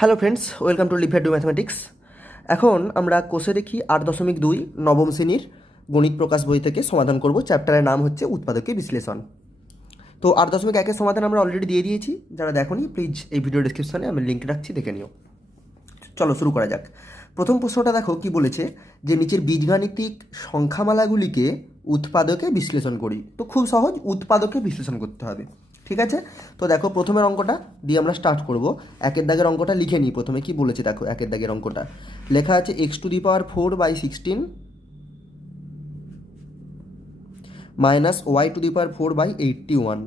Hello friends, welcome to লিফেড do mathematics. এখন আমরা কোষে দেখি 8.2 নবম শ্রেণীর গণিত প্রকাশ বই থেকে সমাধান করব। চ্যাপ্টারের নাম হচ্ছে উৎপাদকীয় বিশ্লেষণ। তো 8.1-এর সমাধান আমরা অলরেডি দিয়ে দিয়েছি। যারা দেখোনি প্লিজ এই ভিডিও ডিসক্রিপশনে আমি লিঙ্ক রাখছি, দেখে নিও। চলো শুরু করা যাক। প্রথম প্রশ্নটা দেখো কি বলেছে, যে নিচের বীজগাণিতিক সংখ্যামালাগুলিকে উৎপাদকে বিশ্লেষণ করি। তো খুব সহজ, উৎপাদকে বিশ্লেষণ করতে হবে। ঠিক আছে, তো দেখো প্রথমের অঙ্কটা দিয়ে আমরা স্টার্ট করব। একের দাগের অঙ্কটা লিখে নিই। প্রথমে কি বলেছে দেখো, একের দাগের অঙ্কটা লেখা আছে x⁴/16 -y⁴/81।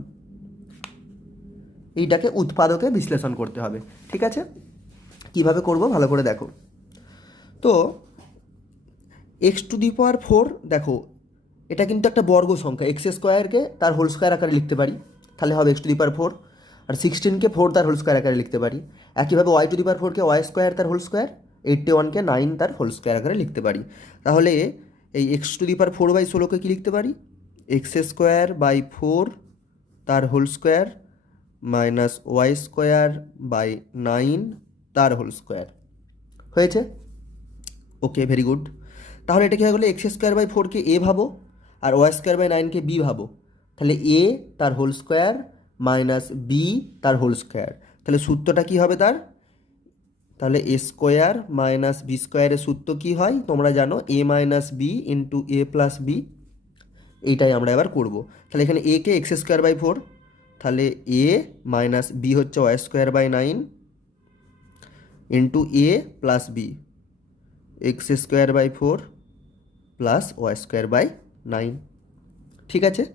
এইটাকে উৎপাদকে বিশ্লেষণ করতে হবে। ঠিক আছে, কিভাবে করব ভালো করে দেখো। তো x⁴ দেখো, এটা কিন্তু একটা বর্গ সংখ্যা। x² তার হোল স্কোয়ার আকারে লিখতে পারি, তাহলে হবে x⁴। আর 16কে 4 তার হোল স্কোয়ার আকারে লিখতে পারি। একইভাবে y⁴কে y² তার হোল স্কোয়ার, 81কে 9 তার হোল স্কোয়ার আকারে লিখতে পারি। তাহলে এই x⁴/16কে কী লিখতে পারি, x²/4 তার হোল স্কোয়ার -y²/9 তার হোল স্কোয়ার। হয়েছে? ওকে, ভেরি গুড। তাহলে এটা কী হয়ে গেলো, x²/4কে a ভাবো আর y²/9কে b ভাবো। তাহলে a তার হোল স্কোয়ার মাইনাস বি তার হোল স্কোয়ার। তাহলে সূত্রটা কী হবে তার, তাহলে a² - b² সূত্র কী হয় তোমরা জানো, a - b ইন্টু a+b। এইটাই আমরা এবার করব। তাহলে এখানে a কে x²/4, তাহলে a - b হচ্ছে y²/9 into a+b, x²/4 plus y²/9। ঠিক আছে,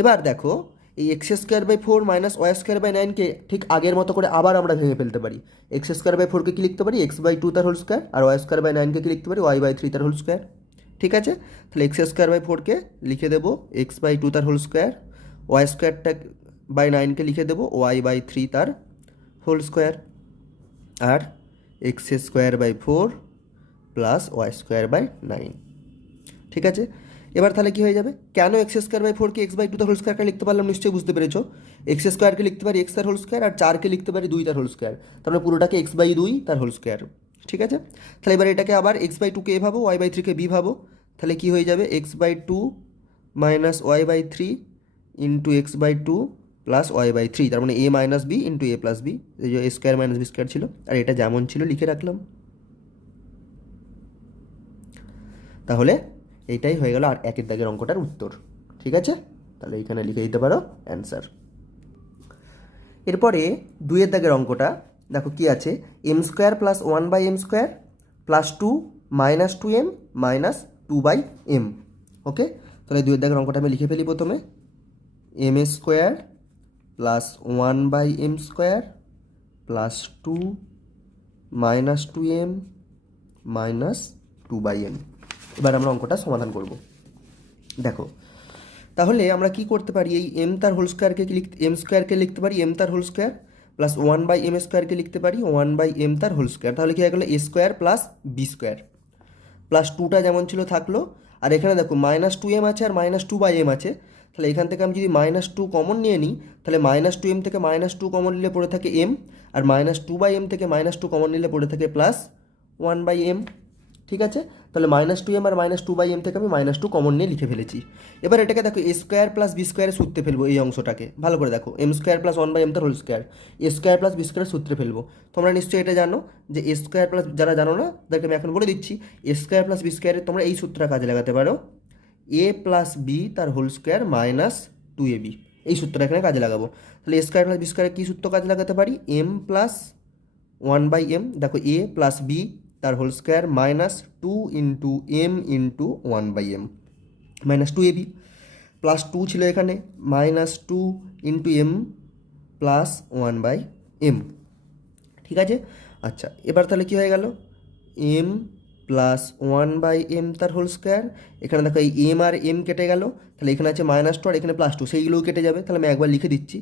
এবার দেখো এই x²/4 মাইনাস y²/9কে ঠিক আগের মতো করে আবার আমরা ভেঙে ফেলতে পারি। x²/4কে কী লিখতে পারি, x/2 তার হোল স্কোয়ার, আর y²/9কে কী লিখতে পারি, y/3 তার হোল স্কোয়ার। ঠিক আছে, তাহলে x²/4কে লিখে দেবো x/2 তার হোল স্কোয়ার, y²/9কে লিখে দেবো y/3 তার হোল স্কোয়ার, আর x²/4 প্লাস y²/9। ঠিক আছে, এবার তাহলে কী হয়ে যাবে, কেন x²/4কে x/2 তার হোল স্কোয়ারকে লিখতে পারলাম নিশ্চয়ই বুঝতে পেরেছো। x² লিখতে পারি x তার হোল স্কোয়ার, আর 4কে লিখতে পারি 2 তার হোল স্কোয়ার, তাহলে পুরোটাকে x/2 তার হোল স্কোয়ার। ঠিক আছে, তাহলে এবার এটাকে আবার x/2কে a ভাবো, y/3কে b ভাবো। তাহলে কী হয়ে যাবে, x/2 minus y/3 into x/2 plus y/3, তার মানে a - b ইন্টু a+b। এই যে a² - b² ছিল, আর এটা যেমন ছিল লিখে রাখলাম। তাহলে এইটাই হয়ে গেল আর একের দাগের অঙ্কটার উত্তর। ঠিক আছে, তাহলে এইখানে লিখে দিতে পারো অ্যান্সার। এরপরে 2-এর দাগের অঙ্কটা দেখো কি আছে, m² + 1/m² plus 2 - 2m - 2/m। ওকে, তাহলে 2-এর দাগের অঙ্কটা আমি লিখে ফেলি প্রথমে, m² plus 1/m² plus 2 - 2m - 2/m। এবার আমরা অঙ্কটা সমাধান করব। দেখো তাহলে আমরা কি করতে পারি, এই m তার হোল স্কোয়ারকে m² লিখতে পারি m তার হোল স্কোয়ার, প্লাস 1/m² লিখতে পারি 1/m তার হোল স্কোয়ার। তাহলে কি হয়ে গেলো, a² প্লাস b², প্লাস 2টা যেমন ছিল থাকলো। আর এখানে দেখো -2m আছে আর -2/m আছে। তাহলে এখান থেকে আমি যদি -2 কমন নিয়ে নিই, তাহলে -2m থেকে -2 কমন নিলে পড়ে থাকে m, আর -2/m থেকে -2 কমন নিলে পড়ে থাকে প্লাস 1/m। ঠিক আছে, তাহলে -2m আর -2/m থেকে আমি -2 কমন নিয়ে লিখে ফেলেছি। এবার এটাকে দেখো a² প্লাস b² সূত্রে ফেলবো। এই অংশটাকে ভালো করে দেখো, m² প্লাস 1/m তার whole square, a² plus b² সূত্রে ফেলবো। তোমরা নিশ্চয়ই এটা জানো যে a² প্লাস, যারা জানো না তাদেরকে আমি এখন বলে দিচ্ছি, a² প্লাস b² তোমরা এই সূত্রটা কাজে লাগাতে পারো, a প্লাস b তার হোল স্কোয়ার মাইনাস 2ab। এই সূত্রটা এখানে কাজে লাগাবো। তাহলে a² প্লাস b² কী সূত্র কাজে লাগাতে পারি, m প্লাস 1/m, দেখো a প্লাস b তার whole square minus 2 into m into 1/m minus 2ab, plus 2 ছিল এখানে -2 ইন্টু m প্লাস 1/m। ঠিক আছে, আচ্ছা এবার তাহলে কী হয়ে গেল, m প্লাস 1/m তার হোল স্কোয়ার। এখানে দেখো এই m আর m কেটে গেল, তাহলে এখানে আছে -2 আর এখানে +2, সেইগুলোও কেটে যাবে। তাহলে আমি একবার লিখে দিচ্ছি,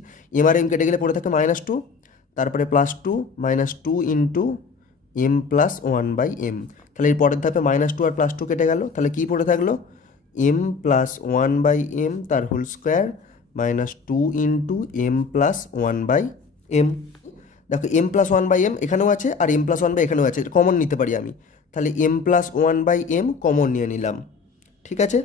m আর m কেটে গেলে পড়ে থাকে -2, তারপরে +2 -2 ইন্টু m প্লাস 1/m। তাহলে এই পরের ধাপে -2 আর +2 কেটে গেল, তাহলে কী পড়ে থাকলো, m প্লাস 1/m তার whole square -2 into m plus 1/m। দেখো m plus one by m এখানেও আছে আর এম প্লাস ওয়ান বাই এখানেও আছে, কমন নিতে পারি আমি, তাহলে m plus one by M common নিয়ে নিলাম। ঠিক আছে,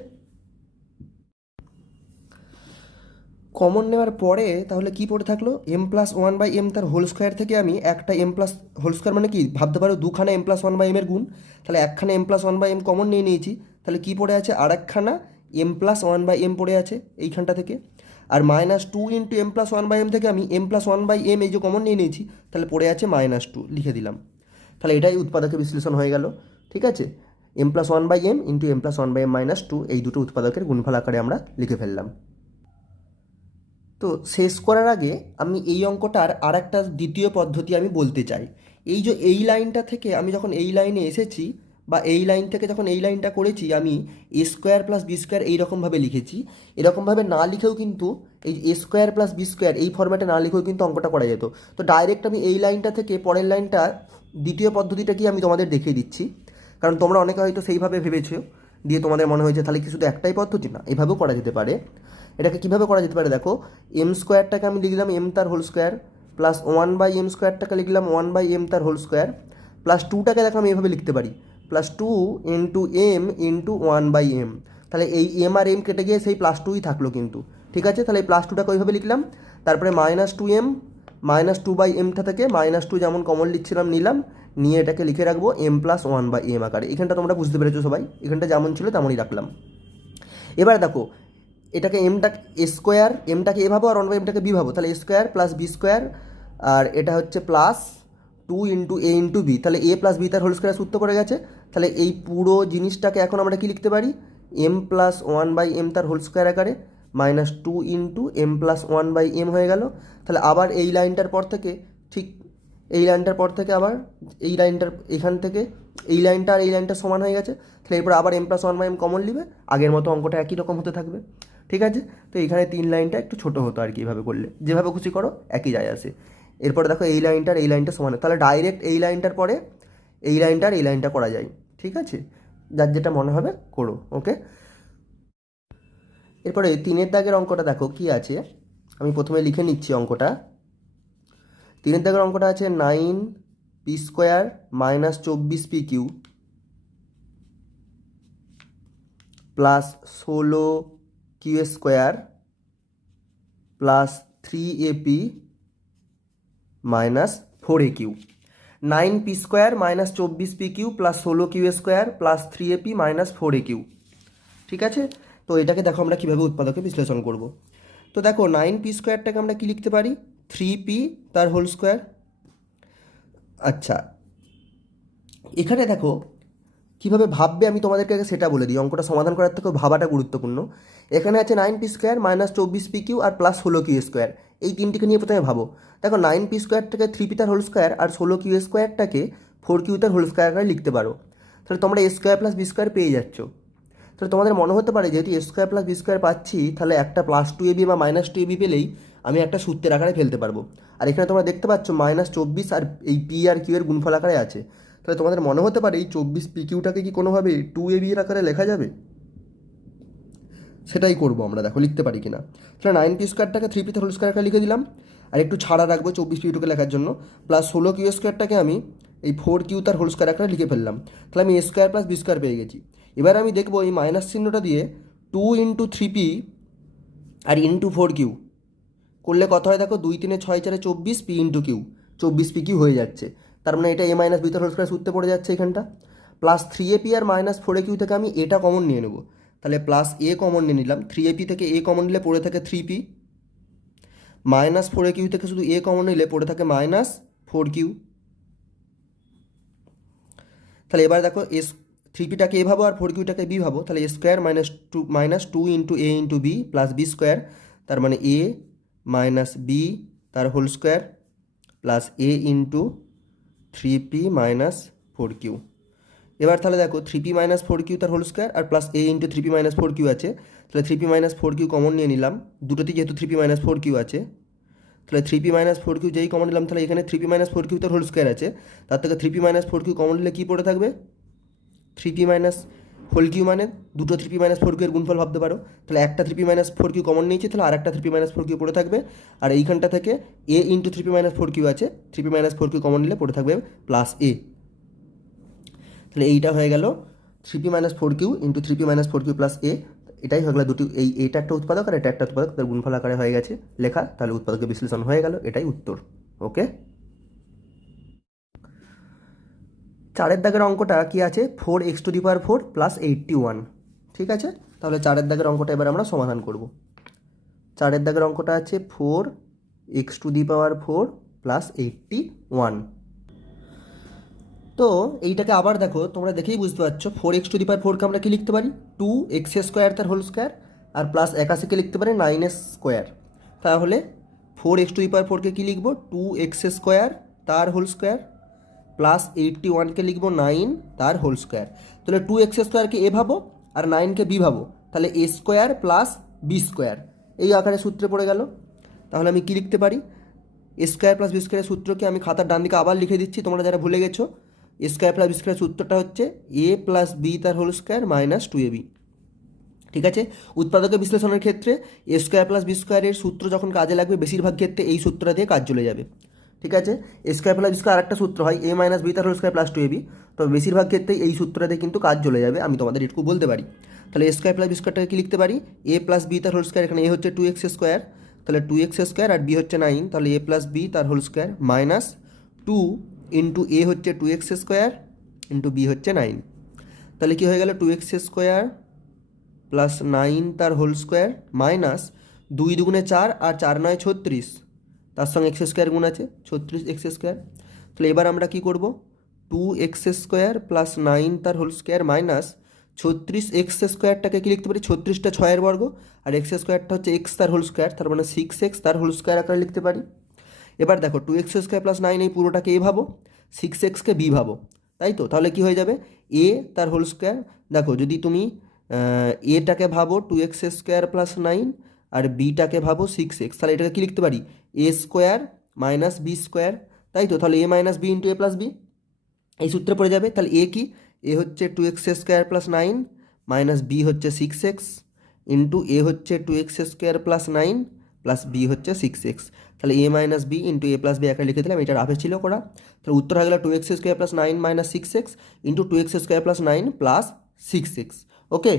কমন নেওয়ার পরে তাহলে কি পড়ে থাকলো, m plus one by M তার হোল স্কোয়ার থেকে আমি একটা এম প্লাস হোল স্কোয়ার মানে কি ভাবতে পারো দুখানা এম প্লাস ওয়ান বাই এমের গুণ, তাহলে একখানা M plus one by M common নিয়ে নিয়েছি, তাহলে কি পড়ে আছে আর একখানা M plus one by M পড়ে আছে এইখানটা থেকে। আর minus two into M plus one by M থেকে আমি M plus one by M এই যে কমন নিয়ে নিয়েছি, তাহলে পড়ে আছে মাইনাস টু, লিখে দিলাম। তাহলে এটাই উৎপাদকের বিশ্লেষণ হয়ে গেল। ঠিক আছে, m plus one by m into M plus one by m minus two, এই দুটো উৎপাদকের গুণফল আকারে আমরা লিখে ফেললাম। তো শেষ করার আগে আমি এই অঙ্কটার আর একটা দ্বিতীয় পদ্ধতি আমি বলতে চাই। এই যে এই লাইনটা থেকে আমি যখন এই লাইনে এসেছি বা এই লাইন থেকে যখন এই লাইনটা করেছি, আমি এ স্কোয়ার প্লাস বি স্কোয়ার এইরকমভাবে লিখেছি। এরকমভাবে না লিখেও কিন্তু এই a square plus B square এই ফর্ম্যাটে না লিখেও কিন্তু অঙ্কটা করা যেত। তো ডাইরেক্ট আমি এই লাইনটা থেকে পরের লাইনটা দ্বিতীয় পদ্ধতিটা কি আমি তোমাদের দেখিয়ে দিচ্ছি, কারণ তোমরা অনেকে হয়তো সেইভাবে ভেবেছো, দিয়ে তোমাদের মনে হয়েছে তাহলে কি শুধু একটাই পদ্ধতি, না এভাবেও করা যেতে পারে। এটাকে কীভাবে করা যেতে পারে দেখো, এম স্কোয়ারটাকে আমি লিখলাম এম তার whole square, plus one by M স্কোয়ারটাকে লিখলাম ওয়ান বাই এম তার হোল স্কোয়ার, প্লাস টুটাকে দেখো আমি এভাবে লিখতে পারি plus two into M into one by M. তাহলে এই এম আর এম কেটে গিয়ে সেই প্লাস টুই থাকলো কিন্তু। ঠিক আছে, তাহলে এই প্লাস টুটাকে ওইভাবে লিখলাম, তারপরে minus two M minus two by এমটা থেকে মাইনাস টু যেমন কমন লিখছিলাম নিলাম, নিয়ে এটাকে লিখে রাখবো M plus one by M আকারে। এখানটা তোমরা বুঝতে পেরেছো সবাই, এখানটা যেমন ছিল তেমনই রাখলাম। এবার দেখো এটাকে এমটা এ স্কোয়ার, এমটাকে এ ভাবো আর ওয়ান বাই এমটাকে বি ভাবো, তাহলে এ স্কোয়ার প্লাস বি স্কোয়ার, আর এটা হচ্ছে প্লাস টু ইন্টু এ ইন্টু বি, তাহলে এ প্লাস বি তার হোল স্কোয়ার সূত্র পড়ে গেছে। তাহলে এই পুরো জিনিসটাকে এখন আমরা কি লিখতে পারি, m plus one by M তার হোল স্কোয়ার আকারে minus two into M plus one by m হয়ে গেল। তাহলে আবার এই লাইনটার পর থেকে ঠিক এই লাইনটার পর থেকে আবার এই লাইনটার এখান থেকে এই লাইনটা আর এই লাইনটা সমান হয়ে গেছে, তাহলে এরপর আবার m plus one by M common নিবে, আগের মতো অঙ্কটা একই রকম হতে থাকবে। ঠিক আছে, তো এখানে তিন লাইনটা একটু ছোটো হতো আর কি, এইভাবে করলে যেভাবে খুশি করো একই যায় আসে। এরপরে দেখো এই লাইনটার এই লাইনটা সমান, তাহলে ডাইরেক্ট এই লাইনটার পরে এই লাইনটার এই লাইনটা করা যায়। ঠিক আছে, যার যেটা মনে হবে করো। ওকে, এরপরে তিনের দাগের অঙ্কটা দেখো কি আছে, আমি প্রথমে লিখে নিচ্ছি অঙ্কটা। তিনের দাগের অঙ্কটা আছে নাইন পি স্কোয়ার মাইনাস চব্বিশ পি কিউ প্লাস ষোলো q square plus three a p minus four a q. Nine p square minus চব্বিশ পি কিউ প্লাস ষোলো q square plus three a p minus four a q. ঠিক আছে, তো এটাকে দেখো আমরা কীভাবে উৎপাদকে বিশ্লেষণ করব। তো দেখো নাইন পি স্কোয়ারটাকে আমরা কী লিখতে পারি, থ্রি পি তার হোল স্কোয়ার। আচ্ছা, এখানে দেখো কীভাবে ভাববে আমি তোমাদেরকে আগে সেটা বলে দিই, অঙ্কটা সমাধান করার থেকেও ভাবাটা গুরুত্বপূর্ণ। এখানে আছে নাইন পি স্কোয়ার মাইনাস চব্বিশ পি কিউ আর প্লাস ষোলো কিউ স্কোয়ার, এই তিনটিকে নিয়ে প্রথমে ভাবো। দেখো নাইন পি স্কোয়ারটাকে থ্রি পি তার হোল স্কোয়ার আর ষোলো কিউ স্কোয়ারটাকে ফোর কিউ তার হোল স্কোয়ার করে লিখতে পারো, তাহলে তোমরা a square plus B square পেয়ে যাচ্ছ। তাহলে তোমাদের মনে হতে পারে যেহেতু এ স্কোয়ার প্লাস বি স্কোয়ার পাচ্ছি, তাহলে একটা প্লাস টু এ বি বা মাইনাস টু এ বি পেলেই আমি একটা সূত্রের আকারে ফেলতে পারবো। আর এখানে তোমরা দেখতে পাচ্ছ মাইনাস চব্বিশ আর এই পি আর কিউ এর গুণফল আকারে আছে, তাহলে তোমাদের মনে হতে পারে এই চব্বিশ পি কিউটাকে কি কোনোভাবে টু এ বি এর আকারে লেখা যাবে, সেটাই করবো আমরা, দেখো লিখতে পারি কিনা। তাহলে নাইন পি স্কোয়ারটাকে থ্রি পি হোল স্কোয়ার আকারে লিখে দিলাম, আর একটু ছাড়া রাখবো চব্বিশ পি টুকে লেখার জন্য, প্লাস ষোলো কিউ স্কোয়ারটাকে আমি এই ফোর কিউ তার হোল স্কোয়ার আকারে লিখে ফেললাম, তাহলে আমি এ স্কোয়ার প্লাস বি স্কোয়ার পেয়ে গেছি। এবার আমি দেখবো এই মাইনাস চিহ্নটা দিয়ে two into three P R into four Q করলে কত হয় দেখো, দুই তিনে ছয় চারে চব্বিশ পি ইন্টু কিউ, চব্বিশ পি কিউ হয়ে যাচ্ছে। তার মানে এটা এ মাইনাস বি তার হোল স্কোয়ার সূত্রে পড়ে যাচ্ছে এখানটা। Plus three a P R minus four a Q থেকে আমি এটা কমন নিয়ে নেবো, তাহলে প্লাস এ কমন নিয়ে নিলাম, থ্রি এ পি থেকে এ কমন নিলে পড়ে থাকে three P, minus four a Q থেকে শুধু এ কমন নিলে পড়ে থাকে মাইনাস ফোর কিউ। তাহলে এবার দেখো এস থ্রি পিটাকে এ ভাবো আর ফোর কিউটাকে বি ভাবো, তাহলে এ স্কোয়ার মাইনাস টু ইন্টু এ into B plus B square, তার মানে এ মাইনাস বি তার whole square plus A into three P minus four Q. এবার তাহলে দেখো three P minus four Q তার হোল স্কোয়ার আর plus A into three P minus four Q আছে, তাহলে three P minus four Q common নিয়ে নিলাম, দুটোতেই যেহেতু three P minus four Q আছে, তাহলে three P minus four q যেই কমন নিলাম, তাহলে এখানে three P minus four Q তার হোল স্কোয়ার আছে, তার থেকে three P minus four Q common নিলে কী পড়ে থাকবে, three P minus whole q মানে দুটো 3p মাইনাস 4q এর গুণফল ভাবতে পারো। তাহলে একটা 3p মাইনাস 4q কমন নিয়েছি, তাহলে আরেকটা 3p মাইনাস 4q পড়ে থাকবে। আর এইখানটা থেকে a into 3p minus 4q আছে, 3p মাইনাস 4q কমন নিলে পড়ে থাকবে প্লাস a। তাহলে এইটা হয়ে গেল 3p minus 4q into 3p minus 4q plus a। এটাই হয়ে গেল দুটি, এইটা একটা উৎপাদক আর এটা একটা উৎপাদক, তার গুণফল আকারে হয়ে গেছে লেখা। তাহলে উৎপাদকের বিশ্লেষণ হয়ে গেল, এটাই উত্তর। ওকে, 4 দাগের অঙ্কটা কি আছে, 4x⁴ প্লাস 81। ঠিক আছে, তাহলে 4 দাগের অঙ্কটা এবার আমরা সমাধান করব। 4 দাগের অঙ্কটা আছে 4x⁴ প্লাস 81। তো এইটাকে আবার দেখো, তোমরা দেখেই বুঝতে পারছো 4x⁴কে আমরা কি লিখতে পারি, 2x² তার হোল স্কোয়ার, আর প্লাস 81কে লিখতে পারি 9x²। তাহলে 4x⁴কে কী লিখবো, 2x² তার হোল স্কোয়ার প্লাস 81কে লিখবো 9 তার হোল স্কোয়ার। তাহলে 2x² এ ভাবো আর 9কে বি ভাবো, তাহলে a² প্লাস b², এই আকারে সূত্রে পড়ে গেল। তাহলে আমি কি লিখতে পারি, a² প্লাস b² সূত্রকে আমি খাতার ডান দিকে আবার লিখে দিচ্ছি, তোমরা যারা ভুলে গেছো। a² প্লাস b² সূত্রটা হচ্ছে a প্লাস b তার হোল স্কোয়ার মাইনাস 2ab। ঠিক আছে, উৎপাদকের বিশ্লেষণের ক্ষেত্রে a² প্লাস b² এর সূত্র যখন কাজে লাগবে, বেশিরভাগ ক্ষেত্রে এই সূত্রটা দিয়ে কাজ চলে যাবে। ঠিক আছে, a² প্লাস b² আরেকটা সূত্র হয় a মাইনাস b তার হোল স্কোয়ার প্লাস 2ab, তবে বেশিরভাগ ক্ষেত্রে এই সূত্রটাতে কিন্তু কাজ চলে যাবে, আমি তোমাদের এটুকু বলতে পারি। তাহলে a² প্লাস b²টাকে কি লিখতে পারি, a প্লাস b তার হোল স্কোয়ার, এখানে a হচ্ছে 2x², তাহলে 2x² আর b হচ্ছে 9, তাহলে a প্লাস b তার whole square minus 2 into a হচ্ছে 2x² ইন্টু b হচ্ছে 9। তাহলে কি হয়ে গেল, 2x² প্লাস 9 তার হোল স্কোয়ার মাইনাস 2 দুগুণে 4 আর 4 9 36, তার সঙ্গে x² গুণ আছে 36x²। তাহলে এবার আমরা কি করব, 2x² প্লাস 9 তার হোল স্কোয়ার মাইনাস 36x²টাকে কি লিখতে পারি, 36টা 6-এর বর্গ, আর x² হচ্ছে x তার হোল স্কোয়ার, তার মানে 6x তার হোল স্কোয়ার আকারে লিখতে পারি। এবার দেখো 2x² প্লাস 9 এই পুরোটাকে a ভাবো, 6xকে b ভাবো, তাই তো। তাহলে কি হয়ে যাবে, a তার হোল স্কোয়ার, দেখো যদি তুমি এটাকে ভাবো 2x² প্লাস 9 আর বিটাকে ভাবো 6x, তাহলে এটাকে কি লিখতে পারি, a² মাইনাস b², তাই তো। তাহলে a minus b into a plus b এই সূত্রে পড়ে যাবে। তাহলে a কি, a হচ্ছে 2x² প্লাস 9 মাইনাস b হচ্ছে 6x ইন্টু a হচ্ছে 2x² প্লাস 9 প্লাস b হচ্ছে 6x। তাহলে a minus b into a plus b একা লিখে দিলাম, এটা রাফে ছিল করা। তাহলে উত্তর হয়ে গেল 2x² plus 9 minus 6x into 2x² plus 9 plus 6x। ওকে,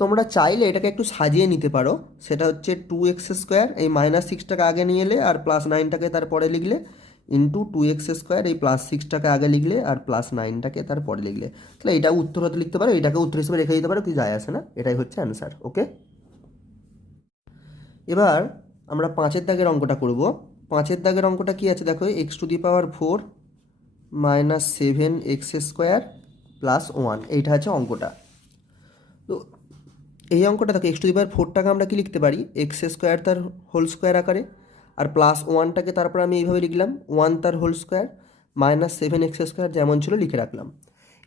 তোমরা চাইলে এটাকে একটু সাজিয়ে নিতে পারো, সেটা হচ্ছে 2x² এই মাইনাস 6টাকে আগে নিয়ে এলে আর প্লাস 9টাকে তারপরে লিখলে, ইন্টু 2x² এই প্লাস 6টাকে আগে লিখলে আর প্লাস 9টাকে তারপরে লিখলে। তাহলে এটা উত্তর হতে লিখতে পারো, এটাকে উত্তর হিসেবে রেখে দিতে পারো, কিছু যায় আসে না, এটাই হচ্ছে অ্যান্সার। ওকে, এবার আমরা 5 দাগের অঙ্কটা করব। 5 দাগের অঙ্কটা কি আছে দেখো, x⁴ মাইনাস 7x² প্লাস 1, এইটা আছে অঙ্কটা। তো এই অঙ্কটা দেখো x⁴টাকে আমরা কি লিখতে পারি, x² তার হোল স্কোয়ার আকারে, আর প্লাস 1টাকে তারপর আমি এইভাবে লিখলাম 1 তার হোল স্কোয়ার মাইনাস 7x² যেমন ছিল লিখে রাখলাম।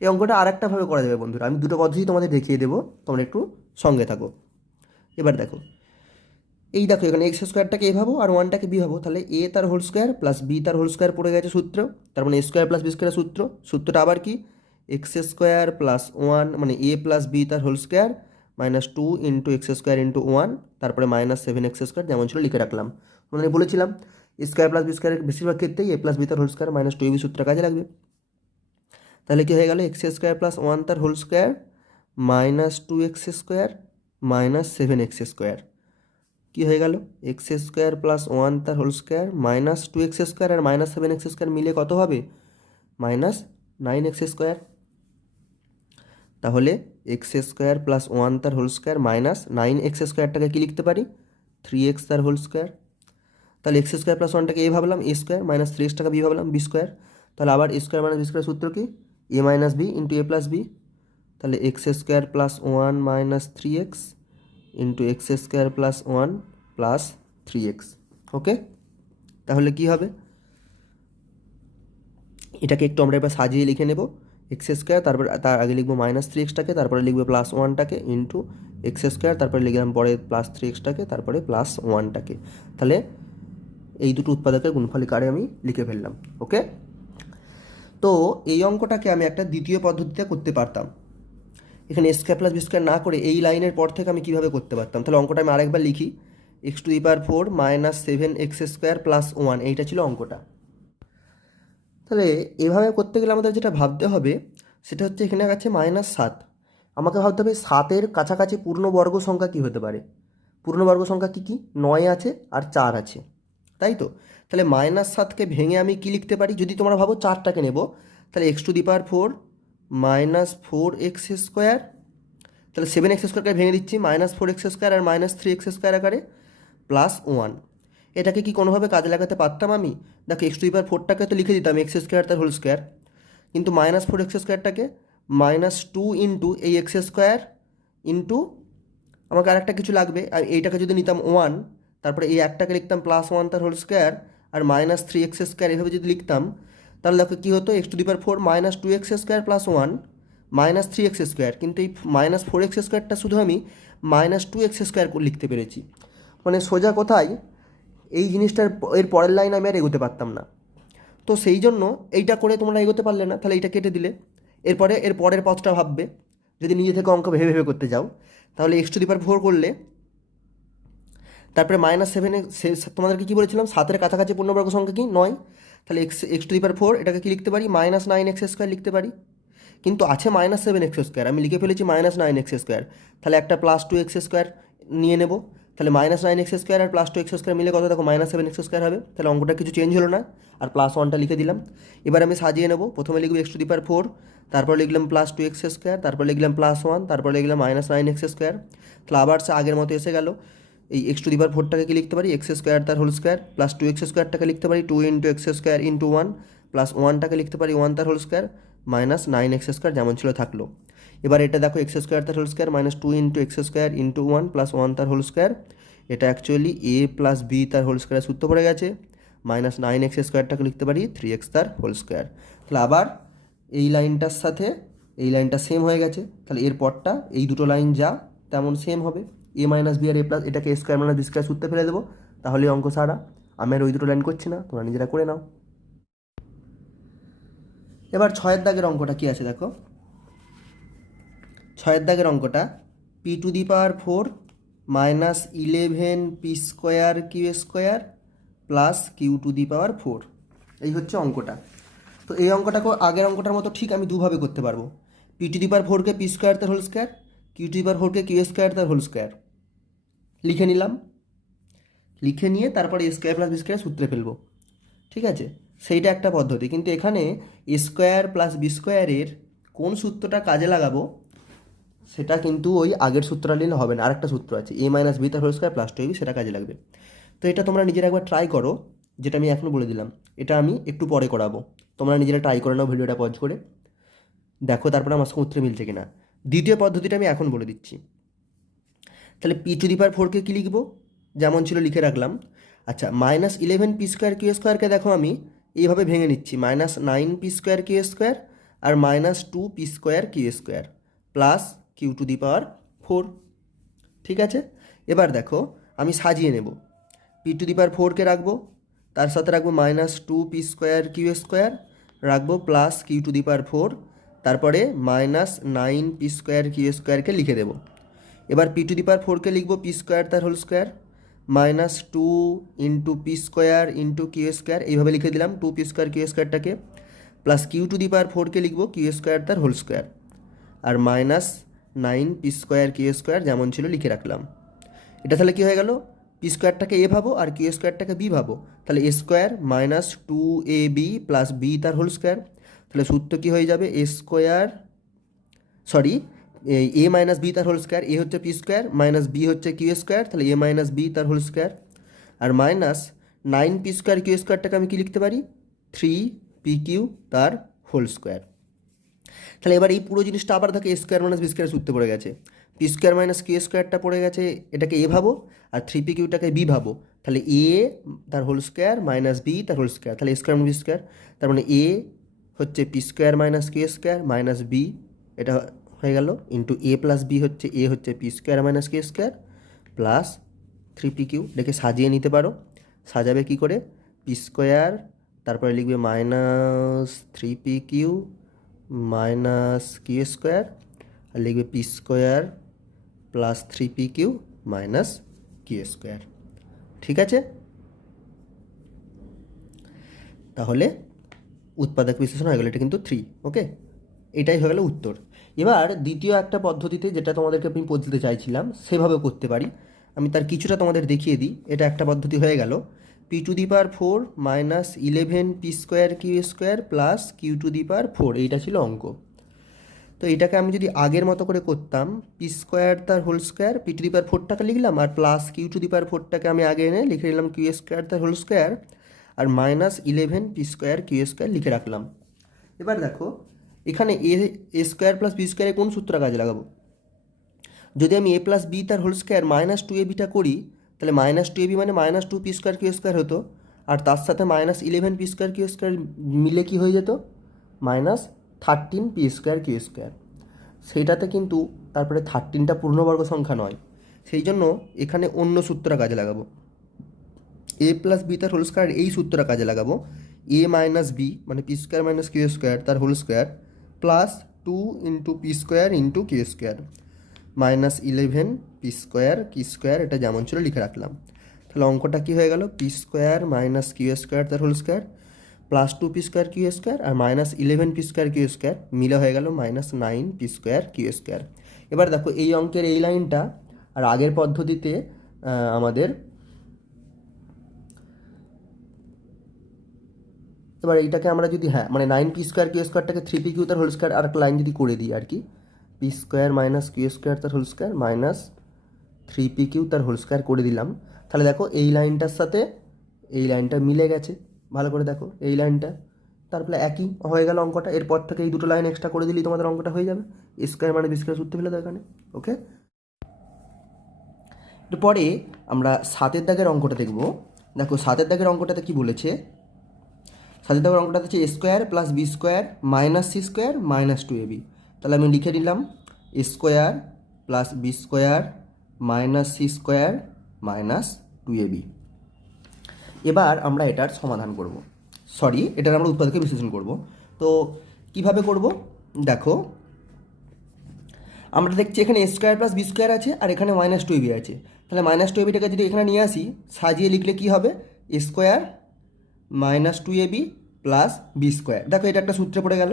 এই অঙ্কটা আরেকটাভাবে করা যাবে বন্ধুরা, আমি দুটো পদ্ধতি তোমাদের দেখিয়ে দেবো, তোমরা একটু সঙ্গে থাকো। এবার দেখো, এই দেখো এখানে x²টাকে এ ভাবো আর 1টাকে বি ভাবো, তাহলে a তার হোল স্কোয়ার প্লাস b তার হোল স্কোয়ার পড়ে গেছে সূত্র, তার মানে a² প্লাস b² সূত্রটা আবার কি, x² প্লাস 1 মানে a প্লাস b তার whole square minus 2 into x² into 1, তারপরে মাইনাস 7x² যেমন ছিল লিখে রাখলাম। মানে বলেছিলাম a² প্লাস b² বেশিরভাগ ক্ষেত্রেই a প্লাস b তার হোল স্কোয়ার মাইনাস 2ab সূত্র কাজে লাগবে। তাহলে কি হয়ে গেল, x² প্লাস 1 তার whole square minus 2x² minus 7x², কি হয়ে গেল, x² প্লাস 1 তার হোল স্কোয়ার মাইনাস 2x² আর মাইনাস 7x² মিলে কত হবে, মাইনাস 9x²। তাহলে x² প্লাস 1 তার হোল স্কোয়ার মাইনাস 9x²টাকে কি লিখতে পারি, 3x তার হোল স্কোয়ার। তাহলে x² প্লাস 1টাকে a ভাবলাম a² মাইনাস 3xটাকে b ভাবলাম b²। তাহলে আবার a² মাইনাস b² সূত্র কি, a minus b into a plus b। তাহলে x² plus 1 minus 3x into x² plus 1 plus 3x। ওকে, তাহলে কি হবে, এটাকে একটু আমরা এবার সাজিয়ে লিখে নেব, x², তারপর তার আগে লিখবো মাইনাস 3xটাকে, তারপরে লিখবো প্লাস 1টাকে ইন্টু x², তারপরে লিখলাম পরে প্লাস 3xটাকে, তারপরে প্লাস 1টাকে। তাহলে এই দুটো উৎপাদকের গুণফলিকারে আমি লিখে ফেললাম। ওকে, তো এই অঙ্কটাকে আমি একটা দ্বিতীয় পদ্ধতিতে করতে পারতাম। এখানে এ স্কোয়ার প্লাস বি স্কোয়ার না করে এই লাইনের পর থেকে আমি কীভাবে করতে পারতাম, তাহলে অঙ্কটা আমি আরেকবার লিখি। X two the power 4 minus 7 x square plus 1, এইটা ছিল অঙ্কটা। তাহলে এভাবে করতে গেলে আমাদের যেটা ভাবতে হবে সেটা হচ্ছে এখানে আছে -7, আমাকে ভাবতে হবে 7-এর কাছাকাছি পূর্ণবর্গ সংখ্যা কী হতে পারে। পূর্ণবর্গ সংখ্যা কী কী, 9 আছে আর 4 আছে, তাই তো। তাহলে -7কে ভেঙে আমি কি লিখতে পারি, যদি তোমরা ভাবো 4টাকে নেব, তাহলে x two the power 4 minus 4 x square, তাহলে 7 এক্স স্কোয়ারকে ভেঙে দিচ্ছি -4 এক্স স্কোয়ার আর -3 এক্স স্কোয়ার আকারে প্লাস 1। এটাকে কি কোনোভাবে কাজে লাগাতে পারতাম আমি? দেখো এক্স টু দি পাওয়ার 4টাকে তো লিখে দিতাম এক্স স্কোয়ার তার হোল স্কোয়ার, কিন্তু -4 এক্স স্কোয়ারটাকে -2 ইন্টু এই এক্স স্কোয়ার ইন্টু আমাকে আরেকটা কিছু লাগবে, আর এইটাকে যদি নিতাম 1, তারপরে এই একটাকে লিখতাম +1 তার হোল স্কোয়ার আর -3 এক্স স্কোয়ার, এভাবে যদি লিখতাম তাহলে দেখো কী হতো, x two the power 4 -2 x square plus 1 -3 x square, কিন্তু এই -4 এক্স স্কোয়ারটা শুধু আমি -2 এক্স স্কোয়ার লিখতে পেরেছি। মানে সোজা কোথায় এই জিনিসটার এর পরের লাইন আমি আর এগোতে পারতাম না। তো সেই জন্য এইটা করে তোমরা এগোতে পারলে না, তাহলে এইটা কেটে দিলে। এরপরে এর পরের পথটা ভাববে, যদি নিজে থেকে অঙ্ক ভেবে ভেবে করতে যাও, তাহলে এক্স টু দি পাওয়ার 4 করলে তারপরে -7 তোমাদেরকে কী বলেছিলাম, 7-এর কাছাকাছি পূর্ণবর্গ সংখ্যা কি 9, তাহলে এক্স টু দি পাওয়ার 4 এটাকে কি লিখতে পারি, -9 এক্স স্কোয়ার লিখতে পারি। কিন্তু আছে -7 এক্স স্কোয়ার, আমি লিখে ফেলেছি -9 এক্স স্কোয়ার, তাহলে একটা +2 এক্স স্কোয়ার নিয়ে নেব, তাহলে -9 এক্স স্কোয়ার আর +2 এক্স স্কোয়ার মিলে কত দেখো -7 এক্স স্কোয়ার হবে, তাহলে অঙ্কটা কিছু চেঞ্জ হলো না, আর +1টা লিখে দিলাম। এবার আমি সাজিয়ে নেব, প্রথমে লিখব এক্স টু দি পাওয়ার 4, তারপর লিখলাম +2 এক্স স্কোয়ার, তারপর লিখলাম +1, তারপর লিখলাম -9 এক্স স্কোয়ার, তাহলে আবার সে আগের মতো এসে গেল। এই এক্স টু দি পাওয়ার 4টাকে কি লিখতে পারি, এক্স স্কোয়ার তার হোল স্কোয়ার +2 এক্স স্কোয়ারটাকে লিখতে পারি 2 ইন্টু এক্স স্কোয়ার ইন্টু 1, +1টাকে লিখতে পারি 1 তার হোল স্কোয়ার -9 এক্স স্কোয়ার, যেমন ছিল থাকলো। এবার এটা দেখো এক্স স্কোয়ার তার whole square -2 into x square into 1 +1 তার হোল স্কোয়ার, এটা অ্যাকচুয়ালি a প্লাস বি তার হোল স্কোয়ারের সূত্র পড়ে গেছে, -9 এক্স স্কোয়ারটাকে লিখতে পারি 3x তার হোল স্কোয়ার। তাহলে আবার এই লাইনটার সাথে এই লাইনটা সেম হয়ে গেছে, তাহলে এর পরটা এই দুটো লাইন যা তেমন সেম হবে, a মাইনাস বি আর a প্লাস, এটাকে a square minus b square সূত্রে ফেলে দেবো, তাহলে অঙ্ক সারা। আমি আর ওই দুটো লাইন করছি না, তোমরা নিজেরা করে নাও। এবার 6-এর দাগের অঙ্কটা কী আছে দেখো, 6-এর দাগের অঙ্কটা p to the power 4 -11 P square Q square plus Q to the power 4, এই হচ্ছে অঙ্কটা। তো এই অঙ্কটাকে আগের অঙ্কটার মতো ঠিক আমি দুভাবে করতে পারবো, পি টু দি পাওয়ার 4কে পি স্কোয়ার তার whole square, Q to the power 4কে কিউ স্কোয়ার তার হোল স্কোয়ার লিখে নিলাম, লিখে নিয়ে তারপরে A square plus B square সূত্রে ফেলবো, ঠিক আছে, সেইটা একটা পদ্ধতি। কিন্তু এখানে এ স্কোয়ার প্লাস বি স্কোয়ারের কোন সূত্রটা কাজে লাগাবো সেটা কিন্তু ওই আগের সূত্রটা নিলে হবে না, আরেকটা সূত্র আছে a মাইনাস বি তার হোল স্কোয়ার প্লাস 2ab, সেটা কাজে লাগবে। তো এটা তোমরা নিজেরা একবার ট্রাই করো, যেটা আমি এখনও বলে দিলাম, এটা আমি একটু পরে করাবো, তোমরা নিজেরা ট্রাই করে নাও, ভিডিওটা পজ করে দেখো, তারপরে আমার সঙ্গে উত্তরে মিলছে কিনা। দ্বিতীয় পদ্ধতিটা আমি এখন বলে দিচ্ছি। তাহলে পি টু দি পাওয়ার 4কে কী লিখবো, যেমন ছিল লিখে রাখলাম। আচ্ছা, -11 পি স্কোয়ার কিউ স্কোয়ারকে দেখো আমি এইভাবে ভেঙে নিচ্ছি, -9 পি স্কোয়ার কিউ স্কোয়ার আর -2 P square Q square plus Q to the power 4, ঠিক আছে। এবার দেখো আমি সাজিয়ে নেব, পি টু দি পাওয়ার 4কে রাখবো, তার সাথে রাখবো -2 পি স্কোয়ার কিউ স্কোয়ার, রাখবো plus Q to the power 4, তারপরে -9 পি স্কোয়ার কিউ স্কোয়ারকে লিখে দেবো। এবার পি টু দি পাওয়ার 4কে লিখবো পি স্কোয়ার তার whole square -2 into P square into Q square, এইভাবে লিখে দিলাম 2 পি স্কোয়ার কিউ স্কোয়ারটাকে, plus Q to the power 4কে লিখবো কিউ স্কোয়ার তার হোল স্কোয়ার আর -9 পি স্কোয়ার কিউ স্কোয়ার যেমন ছিল লিখে রাখলাম। এটা তাহলে কী হয়ে গেল, পি স্কোয়ারটাকে এ ভাবো আর কিউ স্কোয়ারটাকে বি ভাবো, তাহলে এ স্কোয়ার -2ab প্লাস বি তার হোল স্কোয়ার, তাহলে সূত্র কী হয়ে যাবে, এ square sorry a minus B তার হোল স্কোয়ার, এ হচ্ছে পি স্কোয়ার মাইনাস বি হচ্ছে কিউ স্কোয়ার, তাহলে এ মাইনাস বি তার হোল স্কোয়ার আর -9 পি স্কোয়ার কিউ স্কোয়ারটাকে আমি কী লিখতে পারি, 3 পি কিউ তার হোল স্কোয়ার। তাহলে এবার এই পুরো জিনিসটা আবার দেখো a square minus b square সূত্রে পড়ে গেছে, পি স্কোয়ার মাইনাস কিউ স্কোয়ারটা পড়ে গেছে, এটাকে এ ভাবো আর 3 পি কিউটাকে বি ভাবো, তাহলে এ তার হোল স্কোয়ার মাইনাস বি তার হোল স্কোয়ার, তাহলে এ স্কোয়ার মাইনাস বি স্কোয়ার, তার মানে এ হচ্ছে p square minus Q square minus b, এটা হয়ে গেল ইন্টু এ প্লাস বি হচ্ছে এ হচ্ছে p square minus Q square plus 3 p q, দেখে সাজিয়ে নিতে পারো। সাজাবে কি করে, পি স্কোয়ার তারপরে লিখবে minus 3p Q minus Q square, আর লিখবে P square plus 3p Q minus Q square. ঠিক আছে, তাহলে উৎপাদক বিশ্লেষণ হয়ে গেল, এটা কিন্তু 3। ওকে, এটাই হয়ে গেল উত্তর। এবার দ্বিতীয় একটা পদ্ধতিতে, যেটা তোমাদেরকে আমি বলতে চাইছিলাম, সেভাবে করতে পারি। আমি তার কিছুটা তোমাদের দেখিয়ে দিই। এটা একটা পদ্ধতি হয়ে গেল, p⁴ minus 11 P square Q square plus q⁴ এইটা ছিল অঙ্ক। তো এটাকে আমি যদি আগের মতো করে করতাম, পি স্কোয়ার তার হোল স্কোয়ার, p⁴টাকে লিখলাম, আর প্লাস q⁴টাকে আমি আগে এনে লিখে নিলাম কিউ স্কোয়ার তার হোল স্কোয়ার, আর minus 11 P square Q square লিখে রাখলাম। এবার দেখো এখানে এ স্কোয়ার প্লাস বি স্কোয়ারে কোন সূত্র কাজে লাগাবো? যদি আমি এ প্লাস বি তার হোল স্কোয়ার মাইনাস 2ab করি, তাহলে মাইনাস 2ab মানে minus 2 P square Q square হতো, আর তার সাথে minus 11 P square Q square মিলে কি হয়ে যেত? Minus 13 p square Q square. সেইটাতে কিন্তু তারপরে 13টা পূর্ণবর্গ সংখ্যা নয়, সেই জন্য এখানে অন্য সূত্রটা কাজে লাগাবো। এ প্লাস বি তার হোল স্কোয়ার এই সূত্রটা কাজে লাগাবো, এ মাইনাস বি মানে P square minus Q square তার whole square plus 2 into P square into Q square minus 11 P square Q square, এটা যেমন ছিল লিখে রাখলাম। তাহলে অঙ্কটা কী হয়ে গেল? P square minus Q square তার whole square plus 2 P square Q square আর minus 11 P square Q square মিলে হয়ে গেল minus 9 P square Q square. এবার দেখো এই অঙ্কের এই লাইনটা আর আগের পদ্ধতিতে আমাদের, এবার এইটাকে আমরা যদি মানে 9 পি স্কোয়ার কিউ স্কোয়ারটাকে 3p কিউ তার হোল স্কোয়ার আর একটা লাইন যদি করে দিই আর কি, P square minus Q square তার whole square minus 3p Q তার হোল স্কোয়ার করে দিলাম, তাহলে দেখো এই লাইনটার সাথে এই লাইনটা মিলে গেছে। ভালো করে দেখো এই লাইনটা, তারপরে একই হয়ে গেল অঙ্কটা। এরপর থেকে এই দুটো লাইন এক্সট্রা করে দিলেই তোমাদের অঙ্কটা হয়ে যাবে। স্কোয়ার মানে বি স্কোয়ার সূত্র ফেলে দাও এখানে। ওকে, এরপরে আমরা 7 দাগের অঙ্কটা দেখব। দেখো 7 দাগের অঙ্কটাতে কি বলেছে? 7 দাগের অঙ্কটাতে হচ্ছে এ square plus B square minus C square minus 2ab। তাহলে আমি লিখে নিলাম A square plus B square minus C square minus 2ab। এবার আমরা এটার সমাধান করব, এটার আমরা উৎপাদকে বিশ্লেষণ করব। তো কিভাবে করব? দেখো আমরা দেখছি এখানে এ স্কোয়ার প্লাস বি স্কোয়ার আছে আর এখানে মাইনাস 2ab আছে। তাহলে মাইনাস 2abটাকে যদি এখানে নিয়ে আসি, সাজিয়ে লিখলে কি হবে? A square minus 2ab plus B square. দেখো এটা একটা সূত্রে পড়ে গেল,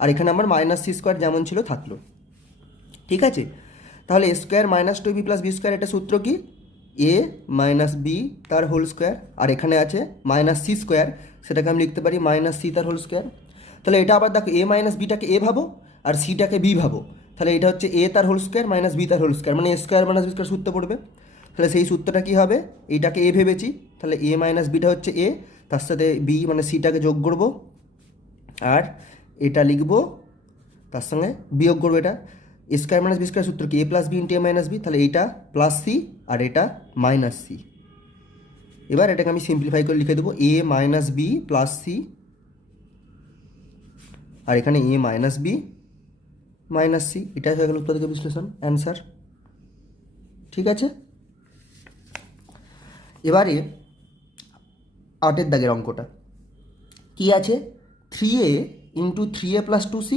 আর এখানে আমার মাইনাস সি স্কোয়ার যেমন ছিল থাকলো। ঠিক আছে, তাহলে এ square minus 2ab plus B square, এটা সূত্র কি? এ মাইনাস বি তার হোল স্কোয়ার, আর এখানে আছে মাইনাস সি স্কোয়ার, সেটাকে আমি লিখতে পারি মাইনাস সি তার হোল স্কোয়ার। তাহলে এটা আবার দেখো এ মাইনাস বিটাকে এ ভাবো আর সিটাকে বি ভাবো, তাহলে এটা হচ্ছে এ তার হোল স্কোয়ার মাইনাস বি তার হোল স্কোয়ার, মানে এ স্কোয়ার মাইনাস বি স্কোয়ার সূত্র পড়বে। তাহলে সেই সূত্রটা কী হবে? এইটাকে এ ভেবেছি, তাহলে এ মাইনাস বিটা হচ্ছে এ, তার সাথে বি মানে সিটাকে যোগ করবো, আর এটা লিখবো তার সঙ্গে বিয়োগ করবো। এটা এ স্কোয়ার মাইনাস বি স্কোয়ার সূত্র কি? এ প্লাস বি ইন্টু এ মাইনাস বি, তাহলে এইটা প্লাস সি আর এটা মাইনাস সি। এবার এটাকে আমি সিম্পলিফাই করে লিখে দেবো এ মাইনাস বি প্লাস সি, আর এখানে এ মাইনাস বি মাইনাস সি। এটাই হয়ে গেল উৎপাদক বিশ্লেষণ, অ্যান্সার। ঠিক আছে, এবারে 8 দাগের অঙ্কটা কি আছে? 3a into 3a plus 2c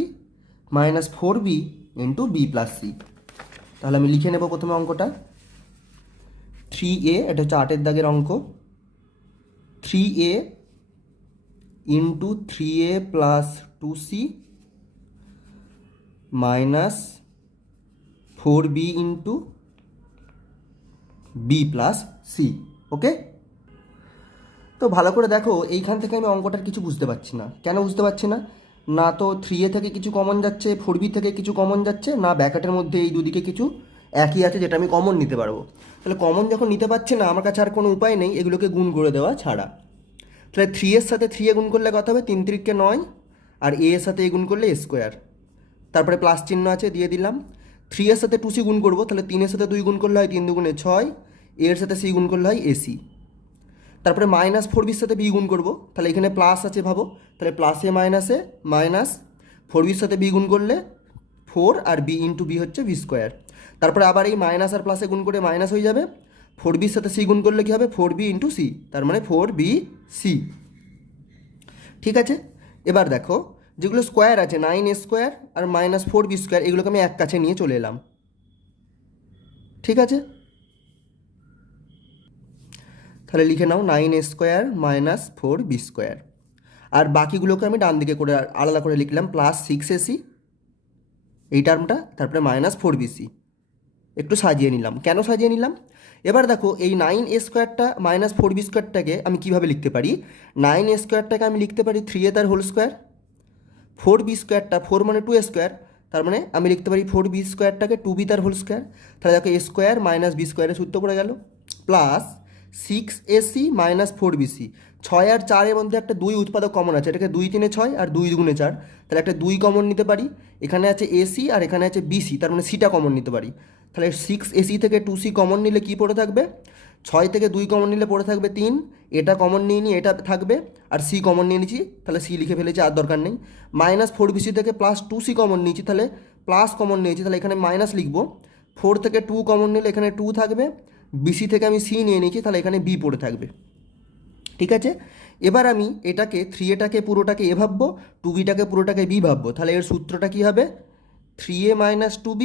minus 4b into B plus c. তাহলে আমি লিখে নেব প্রথমে অঙ্কটা। 3a, এটা হচ্ছে 8 দাগের অঙ্ক, 3a into 3a plus 2c minus 4b into B plus C. Okay, তো ভালো করে দেখো এইখান থেকে আমি অঙ্কটার কিছু বুঝতে পারছি না। কেন বুঝতে পারছি না? না তো 3a থেকে কিছু কমন যাচ্ছে, 4b থেকে কিছু কমন যাচ্ছে, না ব্যাকেটের মধ্যে এই দুদিকে কিছু একই আছে যেটা আমি কমন নিতে পারবো। তাহলে কমন যখন নিতে পারছি না, আমার কাছে আর কোনো উপায় নেই এগুলোকে গুণ করে দেওয়া ছাড়া। তাহলে 3 এর সাথে 3a গুণ করলে কত হবে? 3 3 9, আর এ এর সাথে এ গুণ করলে এ স্কোয়ার, তারপরে প্লাস চিহ্ন আছে দিয়ে দিলাম। 3 এর সাথে 2c গুণ করবো, তাহলে 3 এর সাথে 2 গুণ করলে হয় 3 2 6, এর সাথে সি গুণ করলে হয় এসি। তারপরে মাইনাস 4bর সাথে বি গুণ করবো, তাহলে এখানে প্লাস আছে ভাবো, তাহলে প্লাসে মাইনাসে মাইনাস 4bর সাথে বি গুণ করলে 4 আর বি ইন্টু বি হচ্ছে বি স্কোয়ার। তারপরে আবার এই মাইনাস আর প্লাসে গুণ করে মাইনাস হয়ে যাবে, 4bর সাথে সি গুণ করলে কী হবে? 4b ইন্টু সি, তার মানে 4bc। ঠিক আছে, এবার দেখো যেগুলো স্কোয়ার আছে 9a স্কোয়ার আর -4b স্কোয়ার, এগুলোকে আমি এক কাছে নিয়ে চলে এলাম। ঠিক আছে, তাহলে লিখে নাও 9a স্কোয়ার -4b স্কোয়ার, আর বাকিগুলোকে আমি ডান দিকে করে আলাদা করে লিখলাম +6ac এই টার্মটা, তারপরে -4bc। একটু সাজিয়ে নিলাম। কেন সাজিয়ে নিলাম? এবার দেখো এই 9a স্কোয়ারটা -4b স্কোয়ারটাকে আমি কীভাবে লিখতে পারি? 9a স্কোয়ারটাকে আমি লিখতে পারি 3a তার হোল স্কোয়ার, 4b স্কোয়ারটা 4 মানে 2a স্কোয়ার, তার মানে আমি লিখতে পারি 4b স্কোয়ারটাকে 2b তার হোল স্কোয়ার। তাহলে দেখো a স্কোয়ার - b স্কোয়ারের সূত্র পড়ে গেল, প্লাস 6ac - 4bc। 6 আর 4-এর মধ্যে একটা 2 উৎপাদক কমন আছে, এটাকে 2 3 6 আর 2 2 4, তাহলে একটা 2 কমন নিতে পারি। এখানে আছে এসি আর এখানে আছে বিসি, তার মানে সিটা কমন নিতে পারি। তাহলে 6ac থেকে 2c কমন নিলে কি পড়ে থাকবে? 6 থেকে 2 কমন নিলে পড়ে থাকবে 3, এটা কমন নিয়ে নিই, এটা থাকবে, আর সি কমন নিয়ে নিচ্ছি, তাহলে সি লিখে ফেলেছি, আর দরকার নেই। -4bc থেকে +2c কমন নিয়েছি, তাহলে প্লাস কমন নিয়েছি, তাহলে এখানে মাইনাস লিখবো। 4 থেকে 2 কমন নিলে এখানে 2 থাকবে, বিসি থেকে আমি সি নিয়ে নিয়েছি, তাহলে এখানে বি পড়ে থাকবে। ঠিক আছে, এবার আমি এটাকে 3aটাকে পুরোটাকে এ ভাববো, 2bটাকে পুরোটাকে বি ভাববো। তাহলে এর সূত্রটা কী হবে? 3a - 2b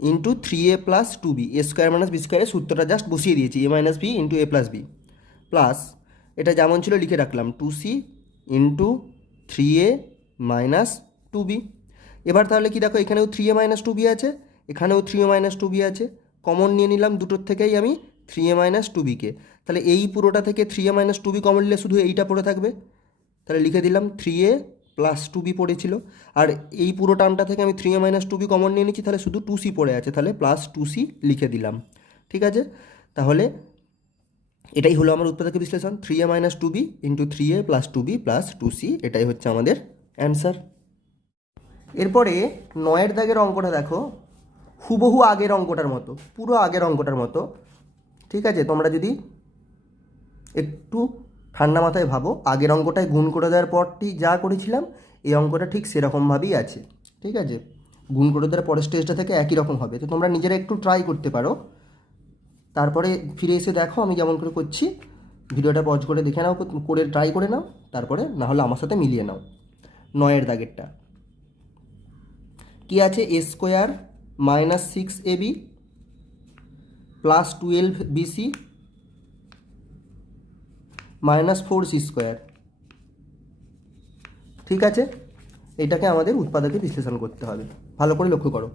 into 3a + 2b, a square - b স্কোয়ারের সূত্রটা জাস্ট বসিয়ে দিয়েছি, a - b into a + b, plus এটা যেমন ছিল লিখে রাখলাম 2c ইন্টু 3a - 2b। এবার তাহলে কি দেখো, এখানেও 3a - 2b আছে, এখানেও 3a - 2b আছে, কমন নিয়ে নিলাম দুটোর থেকেই আমি 3a - 2bকে। তাহলে এই পুরোটা থেকে 3a - 2b কমন নিলে শুধু এইটা পড়ে থাকবে, তাহলে লিখে দিলাম 3a + 2b পড়েছিল। আর এই পুরো টার্মটা থেকে আমি 3a - 2b কমন নিয়ে নিচ্ছি, তাহলে শুধু 2c পড়ে আছে, তাহলে +2c লিখে দিলাম। ঠিক আছে, তাহলে এটাই হলো আমার উৎপাদকের বিশ্লেষণ, 3a - 2b into 3a + 2b + 2c, এটাই হচ্ছে আমাদের অ্যান্সার। এরপরে 9-এর দাগের অঙ্কটা দেখো, হুবহু আগের অঙ্কটার মতো, পুরো আগের অঙ্কটার মতো। ঠিক আছে, তোমরা যদি একটু ঠান্ডা মাথায় ভাবো, আগের অঙ্কটায় গুণ করে দেওয়ার পরটি যা করেছিলাম, এই অঙ্কটা ঠিক সেরকমভাবেই আছে। ঠিক আছে, গুণ করে দেওয়ার পরের স্টেজটা থেকে একই রকম হবে, তো তোমরা নিজেরা একটু ট্রাই করতে পারো, তারপরে ফিরে এসে দেখো আমি যেমন করে করছি, ভিডিওটা পজ করে দেখে নাও, করে ট্রাই করে নাও, তারপরে না হলে আমার সাথে মিলিয়ে নাও। 9-এর দাগেরটা কি আছে? a square -6ab + 12bc -4c square. ঠিক আছে, এটাকে আমাদের উৎপাদকে বিশ্লেষণ করতে হবে, ভালো করে লক্ষ্য করো।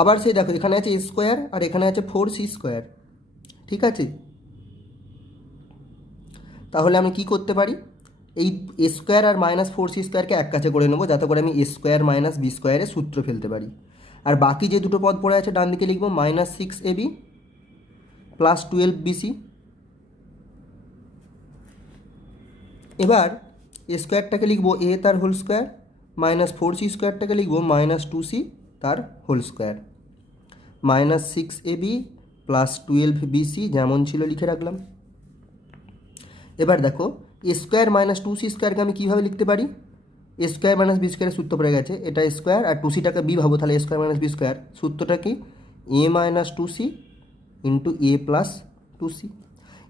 আবার সেই দেখো, এখানে আছে a স্কোয়ার আর এখানে আছে 4c স্কোয়ার। ঠিক আছে, তাহলে আমি কি করতে পারি? এই a স্কোয়ার আর -4c স্কোয়ারকে এক কাছে করে নেবো, যাতে করে আমি a স্কোয়ার - b স্কোয়ারের সূত্র ফেলতে পারি। আর বাকি যে দুটো পদ পড়ে আছে ডান দিকে লিখবো -6ab + 12bc। এবার a স্কোয়ারটাকে লিখবো a তার হোল স্কোয়ার, -4c স্কোয়ারটাকে লিখবো -2c তার হোল স্কোয়ার, -6ab + 12bc যেমন ছিল লিখে রাখলাম। এবার দেখো a স্কোয়ার - 2c স্কোয়ারকে আমি কীভাবে লিখতে পারি? a স্কোয়ার - b স্কোয়ারের সূত্র পড়ে গেছে, এটা স্কোয়ার আর 2cটাকে b ভাবো, তাহলে a স্কোয়ার - b স্কোয়ার, সূত্রটা কি? a - 2c into a + 2c।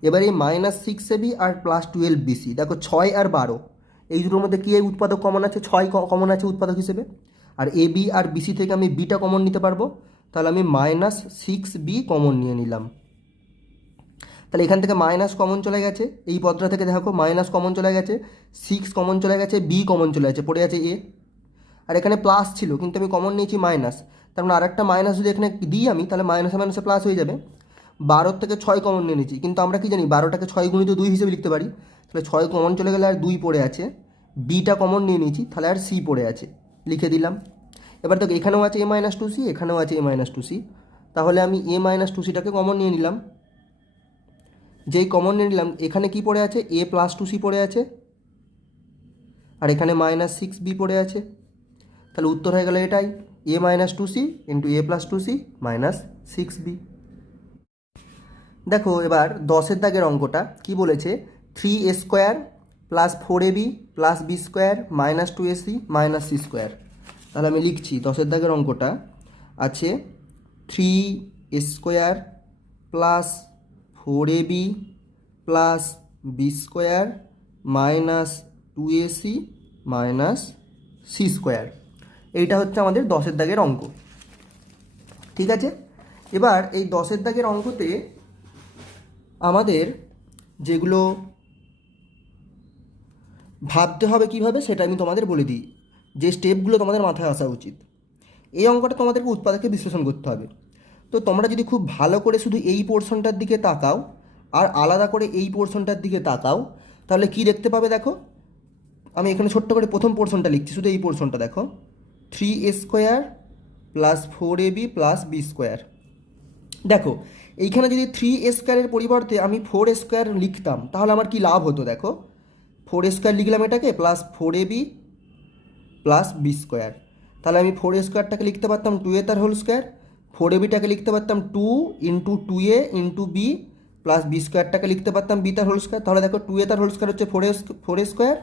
এবার এই -6ab আর +12bc, দেখো 6 আর 12 এই দুটোর মধ্যে কী উৎপাদক কমন আছে? 6 কমন আছে উৎপাদক হিসেবে, আর ab আর bc থেকে আমি bটা কমন নিতে পারবো, তাহলে আমি -6b কমন নিয়ে নিলাম। তাহলে এখান থেকে মাইনাস কমন চলে গেছে, এই পদটা থেকে দেখো মাইনাস কমন চলে গেছে, 6 কমন চলে গেছে, বি কমন চলে গেছে, পড়ে আছে এ। আর এখানে প্লাস ছিল কিন্তু আমি কমন নিয়েছি মাইনাস, তার মানে আরেকটা মাইনাস যদি এখানে দিই আমি, তাহলে মাইনাসে মাইনাসে প্লাস হয়ে যাবে। 12 থেকে 6 কমন নিয়ে নিয়েছি, কিন্তু আমরা কি জানি 12টাকে 6 গুণিত 2 হিসেবে লিখতে পারি, তাহলে 6 কমন চলে গেলে আর 2 পড়ে আছে, বিটা কমন নিয়ে নিয়েছি, তাহলে আর সি পড়ে আছে, লিখে দিলাম। এবার দেখো এখানেও আছে a - 2c, এখানেও আছে a - 2c, তাহলে আমি a - 2cটাকে কমন নিয়ে নিলাম। যেই কমন নিয়ে নিলাম, এখানে কি পড়ে আছে? a + 2c পড়ে আছে, আর এখানে -6b পড়ে আছে, তাহলে উত্তর হয়ে গেল এটাই, a - 2c into a + 2c -6b। দেখো এবার 10-এর দাগের অঙ্কটা কি বলেছে? 3a square + 4ab + b square -2ac - c square. তাহলে আমি লিখছি 10-এর দাগের অঙ্কটা আছে 3a square + 4ab plus B square minus 2ac minus C square. এইটা হচ্ছে আমাদের 10-এর দাগের অঙ্ক। ঠিক আছে, এবার এই 10-এর দাগের অঙ্কতে আমাদের যেগুলো ভাবতে হবে কীভাবে সেটা আমি তোমাদের বলে দিই, যে স্টেপগুলো তোমাদের মাথায় আসা উচিত। এই অঙ্কটা তোমাদেরকে উৎপাদকে বিশ্লেষণ করতে হবে। তো তোমরা যদি খুব ভালো করে শুধু এই পোর্শনটার দিকে তাকাও আর আলাদা করে এই পোর্শনটার দিকে তাকাও, তাহলে কি দেখতে পাবে দেখো। আমি এখানে ছোট্ট করে প্রথম পোর্শনটা লিখছি, শুধু এই পোর্শনটা দেখো, 3a square plus 4ab plus B square. দেখো এইখানে যদি 3a স্কোয়ারের পরিবর্তে আমি 4a স্কোয়ার লিখতাম তাহলে আমার কি লাভ হতো দেখো। 4a স্কোয়ার লিখলাম এটাকে, plus 4ab plus B square. তাহলে আমি 4a স্কোয়ারটাকে লিখতে পারতাম 2a তার হোল স্কোয়ার, 4abটাকে লিখতে পারতাম 2 into 2a into B, plus B স্কোয়ারটাকে লিখতে পারতাম বি তার হোল স্কোয়ার। তাহলে দেখো 2a তার হোল স্কোয়ার হচ্ছে 4a স্কোয়ার,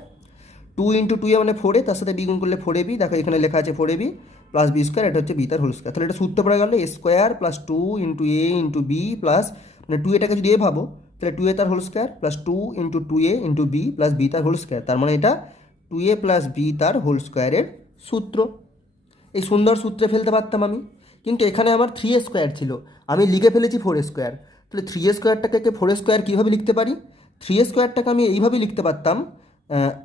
2 ইন্টু 2a মানে 4a, তার সাথে বি গুণ করলে 4ab, দেখো এখানে লেখা আছে 4ab প্লাস বি স্কোয়ার, এটা হচ্ছে বি তার হোল স্কোয়ার। তাহলে এটা সূত্র পড়ে গেল a square plus 2 into A into B plus, মানে 2aটাকে যদি এ ভাবো তাহলে 2a তার whole square plus 2 into 2a into B plus B তার হোল স্কোয়ার। তার মানে এটা 2a প্লাস বি তার হোল স্কোয়ারের সূত্র। এই সুন্দর সূত্রে ফেলতে পারতাম আমি, কিন্তু এখানে আমার 3a স্কোয়ার ছিল, আমি লিখে ফেলেছি 4a স্কোয়ার। তাহলে 3a স্কোয়ারটাকে 4a স্কোয়ার কীভাবে লিখতে পারি? 3a স্কোয়ারটাকে আমি এইভাবে লিখতে পারতাম,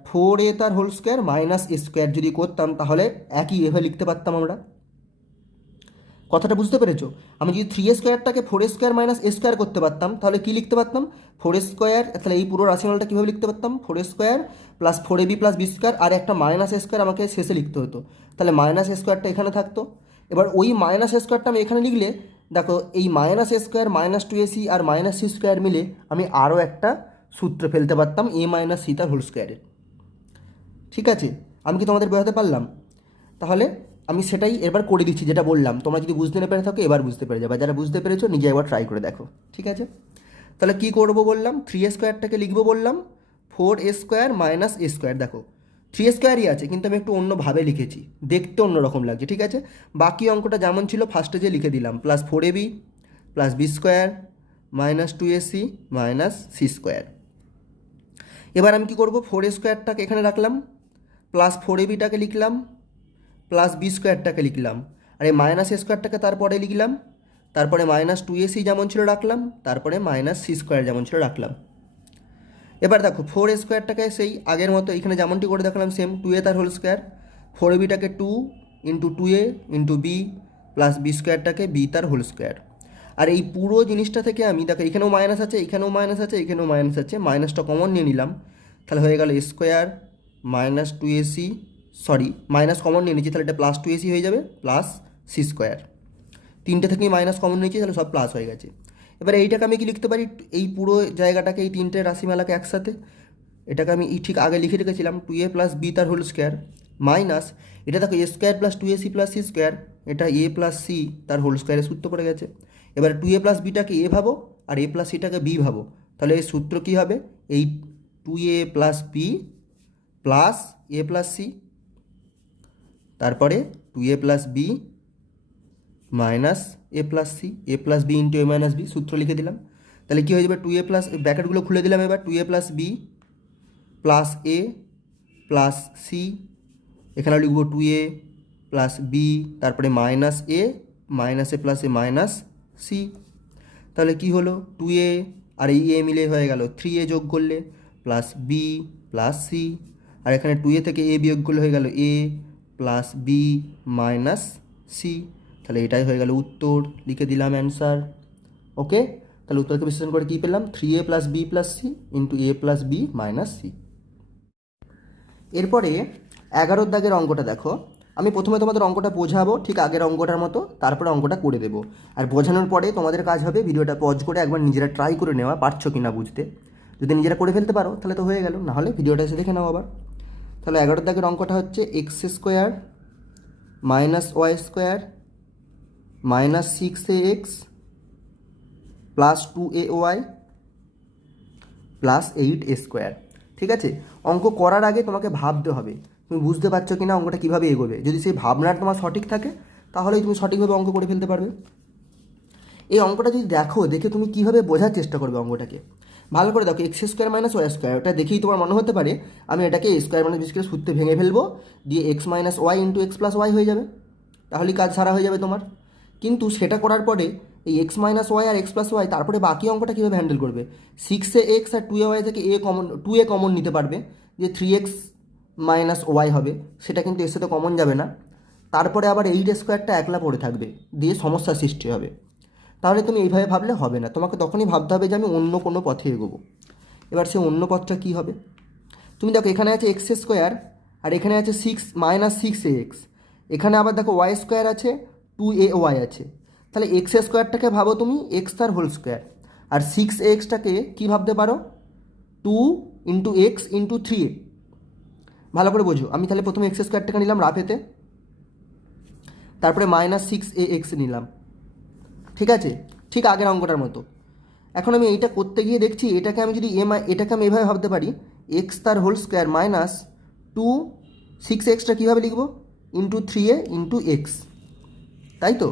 4a তার হোল স্কোয়ার মাইনাস এ স্কোয়ার যদি করতাম তাহলে একই এভাবে লিখতে পারতাম আমরা। কথাটা বুঝতে পেরেছো? আমি যদি 3a স্কোয়ারটাকে 4a স্কোয়ার মাইনাস এ স্কোয়ার করতে পারতাম তাহলে কী লিখতে পারতাম? 4a স্কোয়ার, তাহলে এই পুরো রাশিমালটা কীভাবে লিখতে পারতাম? 4a square plus 4ab plus B square, আর একটা মাইনাস এ স্কোয়ার আমাকে শেষে লিখতে হতো, তাহলে মাইনাস এ স্কোয়ারটা এখানে থাকতো। এবার ওই মাইনাস এ স্কোয়ারটা আমি এখানে লিখলে দেখো এই মাইনাস এ স্কোয়ার মাইনাস 2ac আর মাইনাস সি স্কোয়ার মিলে আমি আরও একটা সূত্র ফেলতে পারতাম এ মাইনাস সি তার হোল স্কোয়ারের। ঠিক আছে, আমি কি তোমাদের বোঝাতে পারলাম? তাহলে আমি সেটাই এবার করে দিচ্ছি যেটা বললাম। তোমরা যদি বুঝতে না পেরে থাকো এবার বুঝতে পেরে যাবে, যারা বুঝতে পেরেছো নিজে একবার ট্রাই করে দেখো। ঠিক আছে, তাহলে কি করব বললাম, 3a স্কোয়ারটাকে লিখবো বললাম 4a স্কোয়ার মাইনাস এ স্কোয়ার। দেখো 3a স্কোয়ারই আছে কিন্তু আমি একটু অন্যভাবে লিখেছি, দেখতে অন্যরকম লাগছে। ঠিক আছে, বাকি অঙ্কটা যেমন ছিল ফার্স্টে যে লিখে দিলাম, plus 4ab plus B square minus 2ac minus C square. এবার আমি কি করব, 4a স্কোয়ারটাকে এখানে রাখলাম, প্লাস 4abটাকে লিখলাম, প্লাস বি স্কোয়ারটাকে লিখলাম, আর এই মাইনাস এ স্কোয়ারটাকে তারপরে লিখলাম, তারপরে মাইনাস 2ac যেমন ছিল রাখলাম, তারপরে মাইনাস সি স্কোয়ার যেমন ছিল রাখলাম। এবার দেখো 4a স্কোয়ারটাকে সেই আগের মতো এখানে যেমনটি করে দেখালাম সেম, 2a তার হোল স্কোয়ার, 4abটাকে 2 into 2a into B plus B স্কোয়ারটাকে বি তার হোল স্কোয়ার। আর এই পুরো জিনিসটা থেকে আমি দেখো এখানেও মাইনাস আছে, এখানেও মাইনাস আছে, এখানেও মাইনাস আছে, মাইনাসটা কমন নিয়ে নিলাম, তাহলে হয়ে গেল square minus 2ac, sorry minus common নিয়ে নিচ্ছি, তাহলে এটা প্লাস 2ac হয়ে যাবে প্লাস সি স্কোয়ার। তিনটে থেকেই মাইনাস কমন নিয়েছি, তাহলে সব প্লাস হয়ে গেছে। এবার এইটাকে আমি কি লিখতে পারি, এই পুরো জায়গাটাকে এই তিনটে রাশিমালাকে একসাথে, এটাকে আমি ঠিক আগে লিখে রেখেছিলাম 2a প্লাস বি তার হোল স্কোয়ার মাইনাস, এটা দেখো a square plus 2ac plus c square, এটা এ প্লাস সি তার হোল স্কোয়ারের সূত্র পড়ে গেছে। এবার 2a প্লাস বিটাকে এ ভাবো আর এ প্লাস সিটাকে বি ভাবো, তাহলে এই সূত্র কী হবে, এই 2a প্লাস বি প্লাস এ প্লাস সি, তারপরে 2a plus b minus a plus C, A plus B into A minus B, সূত্র লিখে দিলাম। তাহলে কী হয়ে যাবে, 2a প্লাস, ব্র্যাকেটগুলো খুলে দিলাম, এবার 2a প্লাস বি প্লাস এ প্লাস সি, এখানে লিখব 2a প্লাস বি, তারপরে minus a plus a minus C. তাহলে কি হলো, 2a আর এই এ মিলে হয়ে গেল 3a যোগ করলে প্লাস বি প্লাস সি, আর এখানে 2a থেকে এ বিয়োগ করলে হয়ে গেল এ প্লাস বি মাইনাস সি। তাহলে এটাই হয়ে গেল উত্তর, লিখে দিলাম অ্যান্সার। ওকে, তাহলে উত্তরকে বিশ্লেষণ করে কী পেলাম, 3a plus b plus c into a plus b minus c. এরপরে 11 দাগের অঙ্কটা দেখো, আমি প্রথমে তোমাদের অঙ্কটা বোঝাবো ঠিক আগের অঙ্কটার মতো, তারপরে অঙ্কটা করে দেবো। আর বোঝানোর পরে তোমাদের কাজ হবে ভিডিওটা পজ করে একবার নিজেরা ট্রাই করে নেওয়া, পারছো কি না বুঝতে। যদি নিজেরা করে ফেলতে পারো তাহলে তো হয়ে গেল, নাহলে ভিডিওটা এসে দেখে নাও আবার। তাহলে 11 দাগের অঙ্কটা হচ্ছে x square minus y square minus 6ax plus 2ay plus 8a square. ঠিক আছে, অঙ্ক করার আগে তোমাকে ভাবতে হবে তুমি বুঝতে পারছো কি না, অঙ্কটা কীভাবে এগোবে। যদি সেই ভাবনার তোমার সঠিক থাকে তাহলেই তুমি সঠিকভাবে অঙ্ক করে ফেলতে পারবে। এই অঙ্কটা যদি দেখে তুমি কীভাবে বোঝার চেষ্টা করবে অঙ্কটাকে, ভালো করে দেখো, x square minus y square, ওটা দেখেই তোমার মনে হতে পারে আমি এটাকে a square minus b square সূত্রে ভেঙে ফেলবো, দিয়ে x minus y into x plus y হয়ে যাবে, তাহলেই কাজ সারা হয়ে যাবে তোমার। কিন্তু সেটা করার পরে এই এক্স মাইনাস ওয়াই আর এক্স প্লাস ওয়াই, তারপরে বাকি অঙ্কটা কীভাবে হ্যান্ডেল করবে? 6 এক্স আর 2 ওয়াই থেকে টু এ কমন নিতে পারবে, যে 3x মাইনাস ওয়াই হবে, সেটা কিন্তু এর সাথে কমন যাবে না। তারপরে আবার 8 স্কোয়ারটা একলা পড়ে থাকবে, দিয়ে সমস্যার সৃষ্টি হবে। তাহলে তুমি এইভাবে ভাবলে হবে না, তোমাকে তখনই ভাবতে হবে যে আমি অন্য কোনো পথে এগোবো। এবার সে অন্য পথটা কী হবে? তুমি দেখো, এখানে আছে এক্স স্কোয়ার আর এখানে আছে -6 এক্স, এখানে আবার দেখো ওয়াই স্কোয়ার আছে, 2ay আছে। তাহলে এক্স স্কোয়ারটাকে ভাবো তুমি এক্স তার হোল স্কোয়ার, আর 6axটাকে কী ভাবতে পারো? 2 ইন্টু এক্স ইন্টু 3a। ভালো করে বোঝো, আমি তাহলে প্রথমে এক্স স্কোয়ারটাকে নিলাম রাফেতে, তারপরে -6ax নিলাম, ঠিক আছে? ঠিক আগের অঙ্কটার মতো। এখন আমি এইটা করতে গিয়ে দেখছি এটাকে আমি যদি এটাকে আমি এভাবে ভাবতে পারি, এক্স তার হোল স্কোয়ার মাইনাস 6xটা কীভাবে লিখবো? ইন্টু 3a ইন্টু এক্স, তাই তো?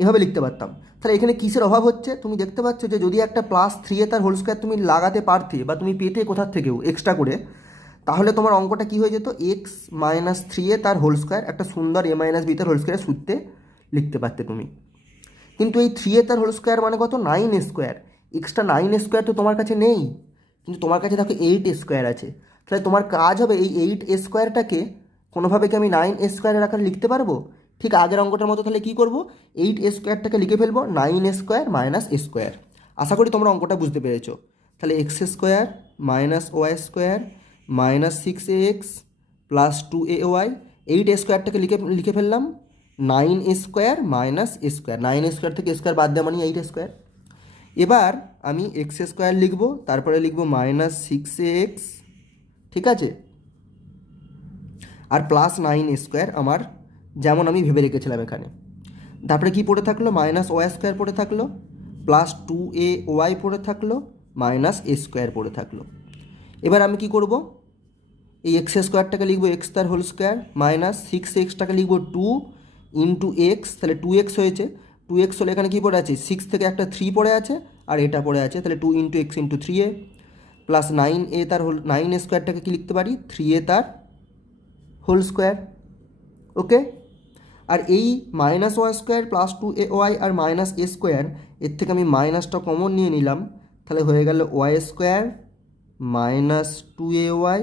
এভাবে লিখতে পারতাম। তাহলে এখানে কিসের অভাব হচ্ছে? তুমি দেখতে পাচ্ছ যে যদি একটা +3a তার হোল স্কোয়ার তুমি লাগাতে পারতে বা তুমি পেতে কোথার থেকেও এক্সট্রা করে, তাহলে তোমার অঙ্কটা কী হয়ে যেত? এক্স মাইনাস 3a তার হোল স্কোয়ার একটা সুন্দর a মাইনাস বি তার হোল স্কোয়ারের সূত্রে লিখতে পারতে তুমি। কিন্তু এই 3a তার হোল স্কোয়ার মানে কত? 9 স্কোয়ার। এক্সট্রা 9 স্কোয়ার তো তোমার কাছে নেই, কিন্তু তোমার কাছে দেখো 8 স্কোয়ার আছে। তাহলে তোমার কাজ হবে এই 8 স্কোয়ারটাকে কোনোভাবে কি আমি 9 স্কোয়ারের আকারে লিখতে পারবো? ঠিক আগের অঙ্কটার মতো। তাহলে কী করবো? 8 স্কোয়ারটাকে লিখে ফেলবো 9 স্কোয়ার মাইনাস স্কোয়ার। আশা করি তোমরা অঙ্কটা বুঝতে পেরেছো। তাহলে x square minus y square minus 6ax plus 2ay, 8 স্কোয়ারটাকে লিখে ফেললাম 9 স্কোয়ার মাইনাস স্কোয়ার, 9 স্কোয়ার থেকে স্কোয়ার বাদ দেওয়া মানে 8 স্কোয়ার। এবার আমি এক্স স্কোয়ার লিখবো, তারপরে লিখবো -6ax, ঠিক আছে, আর +9 স্কোয়ার আমার যেমন আমি ভেবে রেখেছিলাম এখানে। তারপরে কি পড়ে থাকলো? -ওয়াই স্কোয়ার পড়ে থাকলো, +2ay পড়ে থাকলো, -a স্কোয়ার পড়ে থাকলো। এবার আমি কি করব? এই এক্স স্কোয়ারটাকে লিখবো এক্স তার হোল স্কোয়ার, -6xটাকে লিখবো 2 ইন্টু এক্স, তাহলে 2x হয়েছে। 2x হলে এখানে কী পড়ে আছে? 6 থেকে একটা 3 পড়ে আছে আর এটা পড়ে আছে, তাহলে 2 into x into 3a plus 9a তার হোল, 9 স্কোয়ারটাকে কী লিখতে পারি? 3a তার হোল স্কোয়ার। ওকে, আর এই -ওয়াই স্কোয়ার +2ay আর -a স্কোয়ার, এর থেকে আমি মাইনাসটা কমন নিয়ে নিলাম, তাহলে হয়ে গেল y square -2ay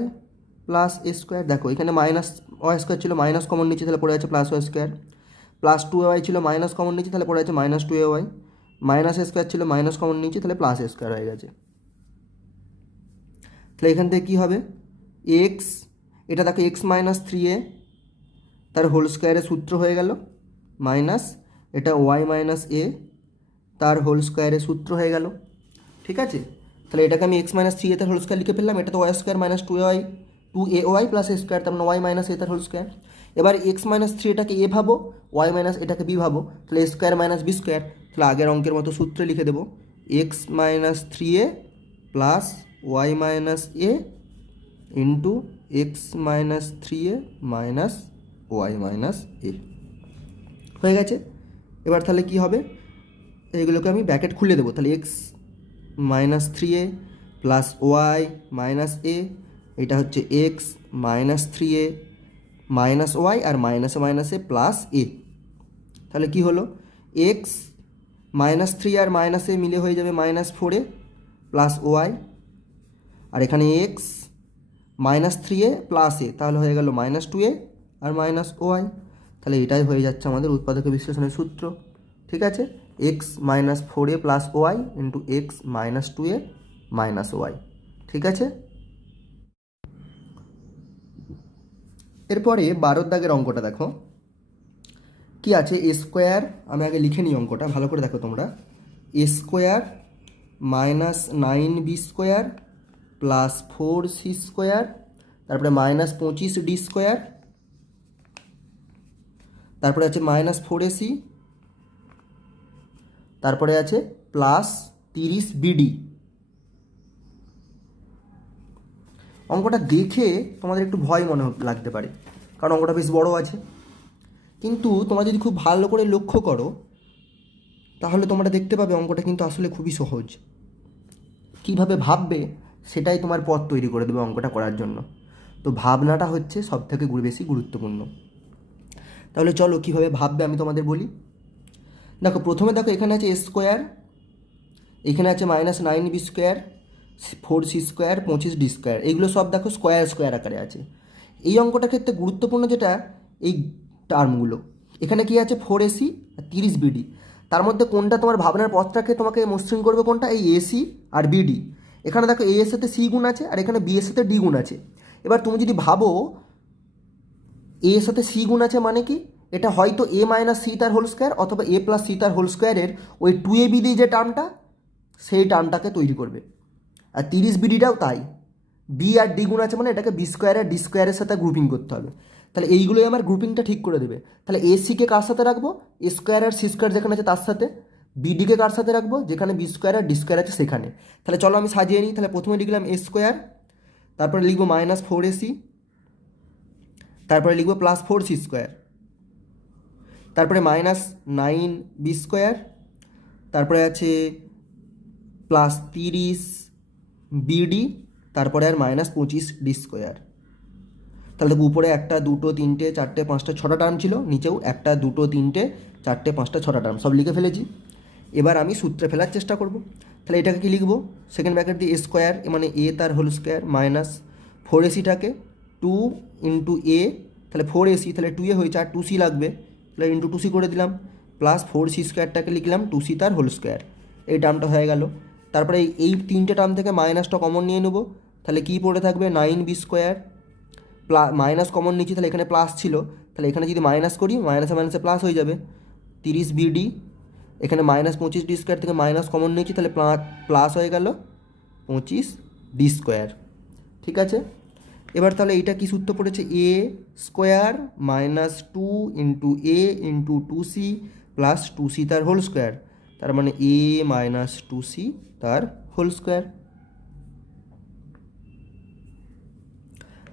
plus a square. দেখো এখানে ওয়াই স্কোয়ার ছিল, মাইনাস কমন নিচ্ছি, তাহলে পড়ে আছে +y স্কোয়ার, +2ay ছিল, মাইনাস কমন নিচ্ছি, তাহলে পড়ে আছে -2ay, -a স্কোয়ার ছিল, মাইনাস কমন নিচ্ছি, তাহলে +a স্কোয়ার হয়ে গেছে। তাহলে এখান থেকে কী হবে? এক্স, এটা দেখো এক্স মাইনাস 3a তার হোল স্কোয়ারের সূত্র হয়ে গেল, মাইনাস এটা ওয়াই মাইনাস এ তার হোল স্কোয়ারের সূত্র হয়ে গেল, ঠিক আছে? তাহলে এটাকে আমি এক্স মাইনাস 3a তার হোল স্কোয়ার লিখে ফেললাম, এটা তো y square minus 2ay plus a square, তার মানে ওয়াই মাইনাস এ তার হোল স্কোয়ার। এবার এক্স মাইনাস 3 এটাকে এ ভাবো, ওয়াই মাইনাস এটাকে বি ভাবো, তাহলে a square minus b square. তাহলে আগের অঙ্কের মতো সূত্রে লিখে দেবো x minus 3a plus y minus a into x minus 3a minus y minus a হয়ে গেছে। এবার তাহলে কি হবে? এগুলোকে আমি ব্র্যাকেট খুলে দেবো, তাহলে x minus 3a plus y minus a, এটা হচ্ছে x minus 3a minus y আর মাইনাসে প্লাস এ। তাহলে কি হলো? এক্স -3 আর -a মিলে হয়ে যাবে -4a প্লাস ওয়াই, আর এখানে এক্স -3a প্লাস এ, তাহলে হয়ে গেল -2a আর -ওয়াই। তাহলে এটাই হয়ে যাচ্ছে আমাদের উৎপাদক বিশ্লেষণের সূত্র, ঠিক আছে? X -4a plus y into x -2a minus y, ঠিক আছে? এরপরে 12 দাগের অঙ্কটা দেখো কি আছে। এ স্কোয়ার, আমি আগে লিখে নিই অঙ্কটা, ভালো করে দেখো তোমরা। A square -9b square plus 4c square, তারপরে -25d স্কোয়ার, তারপরে আছে -4ac, তারপরে আছে +30bd। অঙ্কটা দেখে তোমাদের একটু ভয় মনে লাগতে পারে, কারণ অঙ্কটা বেশ বড় আছে, কিন্তু তোমরা যদি খুব ভালো করে লক্ষ্য করো তাহলে তোমরা দেখতে পাবে অঙ্কটা কিন্তু আসলে খুবই সহজ। কীভাবে ভাববে সেটাই তোমার পথ তৈরি করে দেবে অঙ্কটা করার জন্য। তো ভাবনাটা হচ্ছে সবথেকে বেশি গুরুত্বপূর্ণ। তাহলে চলো কীভাবে ভাববে আমি তোমাদের বলি। দেখো প্রথমে দেখো এখানে আছে এ স্কোয়ার, এখানে আছে -9b square, 4c square, 25d square, এইগুলো সব দেখো স্কোয়ার স্কোয়ার আকারে আছে। এই অঙ্কটার ক্ষেত্রে গুরুত্বপূর্ণ যেটা এই টার্মগুলো, এখানে কি আছে 4ac আর 30bd, তার মধ্যে কোনটা তোমার ভাবনার পথটাকে তোমাকে মসৃণ করবে, কোনটা এই এসি আর বিডি। এখানে দেখো এ এর সাথে সি গুণ আছে আর এখানে বি এর সাথে ডি গুণ আছে। এবার তুমি যদি ভাবো এ এর সাথে সি গুণ আছে মানে কি, এটা হয়তো এ মাইনাস সি তার হোল স্কোয়ার অথবা এ প্লাস সি তার হোল স্কোয়ারের ওই 2ab যে টার্মটা সেই টার্মটাকে তৈরি করবে। আর 30bdটাও তাই, বি আর ডি গুণ আছে মানে এটাকে বি স্কোয়ার আর ডি স্কোয়ারের সাথে গ্রুপিং করতে হবে। তাহলে এইগুলোই আমার গ্রুপিংটা ঠিক করে দেবে। তাহলে এ সিকে কার সাথে রাখবো, এ স্কোয়ার আর সি স্কোয়ার যেখানে আছে তার সাথে, বিডিকে কার সাথে রাখবো, যেখানে বি স্কোয়ার আর ডি স্কোয়ার আছে সেখানে। তাহলে চলো আমি সাজিয়ে নিই। তাহলে প্রথমে লিখলাম এ স্কোয়ার, তারপরে লিখবো -4ac, তারপরে লিখবো +4c স্কোয়ার, তারপরে -9b স্কোয়ার, তারপরে আছে +30bd, তারপরে আর -25d স্কোয়ার। তাহলে দেখো উপরে 1 2 3 4 5 6টা টার্ম ছিল, নিচেও 1 2 3 4 5 6টা টার্ম সব লিখে ফেলেছি। এবার আমি সূত্রে ফেলার চেষ্টা করব। তাহলে এটাকে কি লিখবো, সেকেন্ড ব্র্যাকেট দিয়ে এ স্কোয়ার মানে এ তার হোল স্কোয়ার -4ac-টাকে 2 × a, তাহলে 4ac, তাহলে 2a হয়েছে আর 2c লাগবে, তাহলে × 2c করে দিলাম, +4c স্কোয়ারটাকে লিখলাম 2c তার হোল স্কোয়ার। এই টার্মটা হয়ে গেল। তারপরে এই 3টে টার্ম থেকে মাইনাসটা কমন নিয়ে নেবো, তাহলে কি পড়ে থাকবে 9b স্কোয়ার, মাইনাস কমন নিচ্ছি, তাহলে এখানে প্লাস ছিল, তাহলে এখানে যদি মাইনাস করি মাইনাসে মাইনাসে প্লাস হয়ে যাবে, 30bd, এখানে -25d স্কোয়ার থেকে মাইনাস কমন নিয়েছি, তাহলে প্লাস হয়ে গেল 25d স্কোয়ার। ঠিক আছে, এবার তাহলে এইটা কি সূত্র পড়েছে, এ স্কোয়ার -2 × a × 2c + 2c তার হোল স্কোয়ার, তার মানে a - 2c তার হোল স্কোয়ার।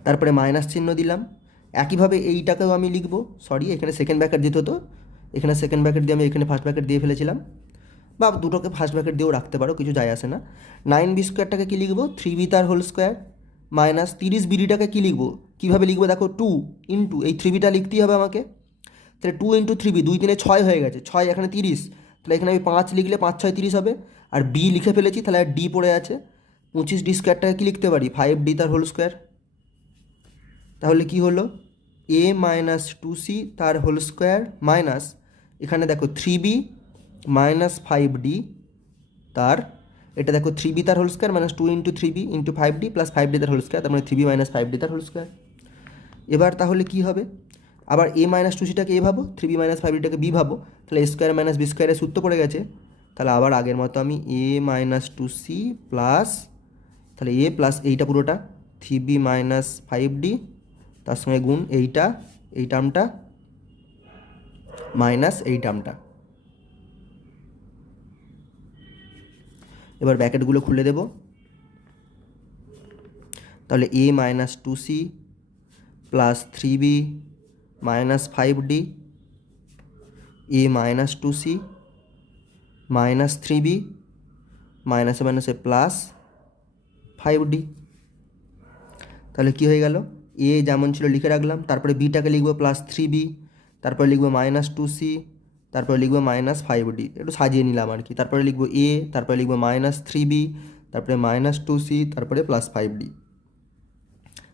তারপরে মাইনাস চিহ্ন দিলাম। একইভাবে এইটাকেও আমি লিখবো, সরি এখানে সেকেন্ড ব্র্যাকেট দিতে হতো, এখানে সেকেন্ড ব্র্যাকেট দিয়ে আমি এখানে ফার্স্ট ব্র্যাকেট দিয়ে ফেলেছিলাম, বা দুটোকে ফার্স্ট ব্র্যাকেট দিয়েও রাখতে পারো, কিছু যায় আসে না। 9b স্কোয়ারটাকে কী লিখবো, 3b তার হোল স্কোয়ার, -30bdটাকে কী লিখবো, কীভাবে লিখবো দেখো 2 × এই 3bটা লিখতেই হবে আমাকে, তাহলে 2 × 3b, 2 3 6 হয়ে গেছে, 6 এখানে 30, তাহলে এখানে আমি 5 লিখলে 5 6 30 হবে, আর b লিখে ফেলেছি, তাহলে আর d পড়ে আছে। 25d স্কোয়ারটাকে কী লিখতে পারি, 5d তার হোল স্কোয়ার। তাহলে কি হলো, a - 2c তার হোল স্কোয়ার মাইনাস, এখানে দেখো 3b - 5d তার, এটা দেখো 3b তার whole square -2 × 3b × 5d + 5d তার হোল স্কোয়ার, তার মানে 3b - 5d তার হোল স্কোয়ার। এবার তাহলে কি হবে, আবার a - 2cটাকে a ভাবো, 3b - 5dটাকে b ভাবো, তাহলে a স্কোয়ার - b স্কোয়ারের সূত্র পড়ে গেছে। তাহলে আবার আগের মতো আমি a - 2c প্লাস, তাহলে a প্লাস এইটা পুরোটা 3b - 5d, তার সঙ্গে গুণ এইটা, এই টার্মটা মাইনাস এই টার্মটা। এবার ব্র্যাকেটগুলো খুলে দেব, তাহলে a - 2c plus 3b - 5d, a - 2c minus 3b মাইনাসে মাইনাসে প্লাস 5d। তাহলে কি হয়ে গেল, এ যেমন ছিল লিখে রাখলাম, তারপরে বিটাকে লিখবো +3b, তারপরে লিখবো -2c, তারপরে লিখবো -5d, একটু সাজিয়ে নিলাম আর কি, তারপরে লিখবো a, তারপরে লিখবো -3b, তারপরে -2c, তারপরে +5d।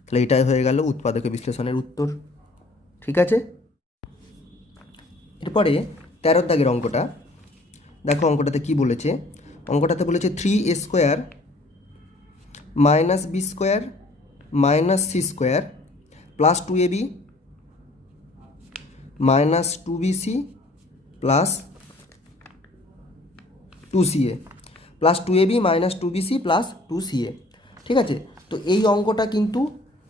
তাহলে এটাই হয়ে গেল উৎপাদক বিশ্লেষণের উত্তর। ঠিক আছে, এরপরে 13 দাগের অঙ্কটা দেখো, অঙ্কটাতে কি বলেছে, অঙ্কটাতে বলেছে 3a² - b² - c² + 2ab - 2bc + 2ca + 2ab - 2bc + 2ca। ঠিক আছে, তো এই অঙ্কটা কিন্তু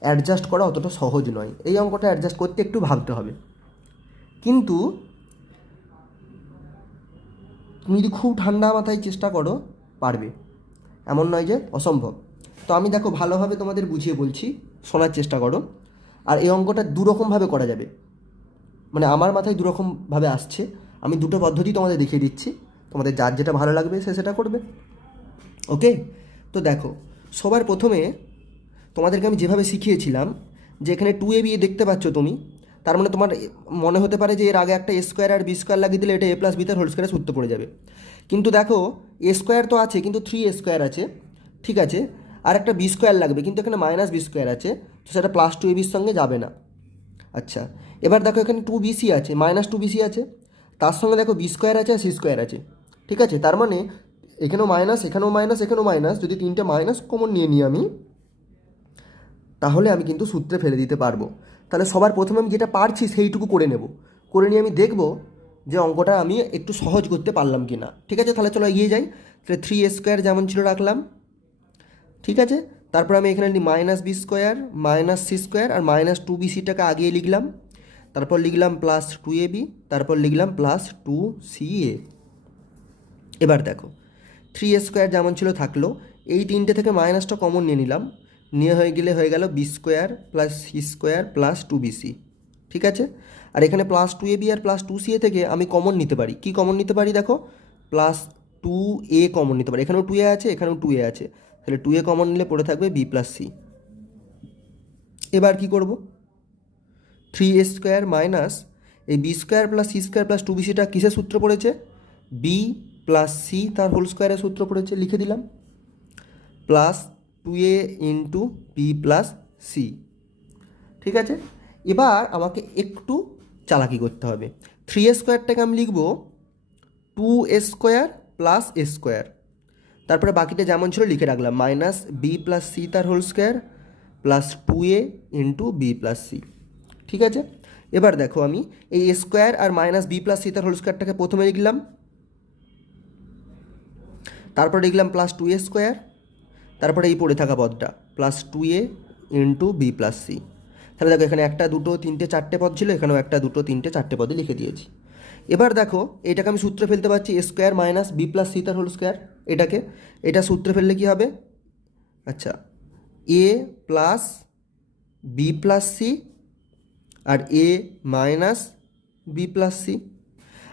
অ্যাডজাস্ট করা অতটা সহজ নয়, এই অঙ্কটা অ্যাডজাস্ট করতে একটু ভাবতে হবে, কিন্তু তুমি যদি খুব ঠান্ডা মাথায় চেষ্টা করো পারবে, এমন নয় যে অসম্ভব। তো আমি দেখো ভালোভাবে তোমাদের বুঝিয়ে বলছি, শোনার চেষ্টা করো। আর এই অঙ্কটা দুরকমভাবে করা যাবে, মানে আমার মাথায় দুরকমভাবে আসছে, আমি দুটো পদ্ধতি তোমাদের দেখিয়ে দিচ্ছি, তোমাদের যার যেটা ভালো লাগবে সে সেটা করবে। ওকে, তো দেখো, সবার প্রথমে তোমাদেরকে আমি যেভাবে শিখিয়েছিলাম যে এখানে 2ab দেখতে পাচ্ছ তুমি, তার মানে তোমার মনে হতে পারে যে এর আগে একটা a স্কোয়ার আর b স্কোয়ার লাগিয়ে দিলে এটা a প্লাস বি তার হোল স্কোয়ারের সূত্র পড়ে যাবে। কিন্তু দেখো a স্কোয়ার তো আছে, কিন্তু 3a স্কোয়ার আছে, ঠিক আছে, আর একটা বি স্কোয়ার লাগবে, কিন্তু এখানে মাইনাস বি স্কোয়ার আছে, তো সেটা প্লাস 2ab সঙ্গে যাবে না। আচ্ছা, এবার দেখো এখানে 2bc আছে, মাইনাস 2bc আছে, তার সঙ্গে দেখো বি স্কোয়ার আছে আর সি স্কোয়ার আছে, ঠিক আছে, তার মানে এখানেও মাইনাস, এখানেও মাইনাস, এখানেও মাইনাস, যদি তিনটে মাইনাস কমন নিয়ে নিই আমি, তাহলে আমি কিন্তু সূত্রে ফেলে দিতে পারবো। তাহলে সবার প্রথমে আমি যেটা পারছি সেইটুকু করে নেব, করে নিয়ে আমি দেখব যে অঙ্কটা আমি একটু সহজ করতে পারলাম কি না। ঠিক আছে, তাহলে চলো এগিয়ে যাই। তাহলে 3a স্কোয়ার যেমন ছিল রাখলাম, ঠিক আছে, তারপর আমি এখানে minus b square minus C square আর মাইনাস 2bcটাকে আগিয়ে লিখলাম, তারপর লিখলাম প্লাস 2ab, তারপর লিখলাম প্লাস 2ca। এবার দেখো 3a স্কোয়ার যেমন ছিল থাকলো, এই তিনটে থেকে মাইনাসটা কমন নিয়ে নিলাম, নিয়ে হয়ে গেল b square plus c square plus 2bc, ঠিক আছে। আর এখানে প্লাস 2ab আর প্লাস 2ca থেকে আমি কমন নিতে পারি, কি কমন নিতে পারি দেখো, প্লাস 2a কমন নিতে পারি, এখানেও 2a আছে, এখানেও 2a আছে, তাহলে 2a কমন নিলে পড়ে থাকবে বি প্লাস সি। এবার কি করব, 3a স্কোয়ার মাইনাস এই b square plus c square plus 2bcটা কিসের সূত্র পড়েছে, বি প্লাস সি তার হোল স্কোয়ারের সূত্র পড়েছে, লিখে দিলাম, plus 2a into B plus c, ঠিক আছে। এবার আমাকে একটু চালাকি করতে হবে, 3a স্কোয়ারটাকে আমি লিখব 2a স্কোয়ার প্লাস এ স্কোয়ার, তারপরে বাকিটা যেমন ছিল লিখে রাখলাম, মাইনাস বি প্লাস সি তার whole square plus 2a into B plus c, ঠিক আছে। এবার দেখো আমি এই এ স্কোয়ার আর মাইনাস বি প্লাস সি তার হোল স্কোয়ারটাকে প্রথমে লিখলাম, তারপরে লিখলাম প্লাস 2a স্কোয়ার, তারপরে এই পড়ে থাকা পদটা plus 2a into B plus c. তাহলে দেখো এখানে একটা দুটো তিনটে চারটে পদ ছিল, এখানেও একটা দুটো তিনটে চারটে পদে লিখে দিয়েছি। এবার দেখো এটাকে আমি সূত্রে ফেলতে পারছি, a square minus b plus c তার হোল স্কোয়ার, এটাকে, এটা সূত্রে ফেললে কি হবে, আচ্ছা, a plus b plus c আর a minus b plus c.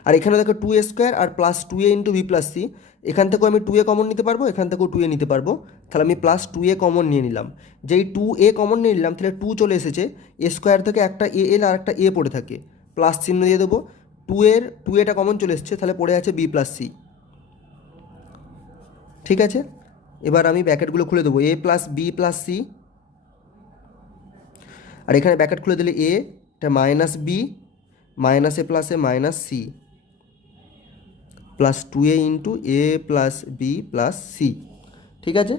আর এখানে দেখো 2a স্কোয়ার আর plus 2a into B plus c, এখান থেকেও আমি 2a কমন নিতে পারবো, এখান থেকেও 2a নিতে পারবো, তাহলে আমি প্লাস 2a কমন নিয়ে নিলাম, যেই 2a কমন নিয়ে নিলাম তাহলে 2 চলে এসেছে, এ স্কোয়ার থেকে একটা এ এল আর একটা এ পড়ে থাকে, প্লাস চিহ্ন দিয়ে দেবো, 2a কমন চলে এসেছে, তাহলে পড়ে আছে বি প্লাস সি, ঠিক আছে। এবার আমি ব্র্যাকেটগুলো খুলে দেবো, a plus b plus c, আর এখানে ব্র্যাকেট খুলে দিলে এ, এটা minus b, minus a plus a minus c, plus 2a into a plus b plus c, ঠিক আছে।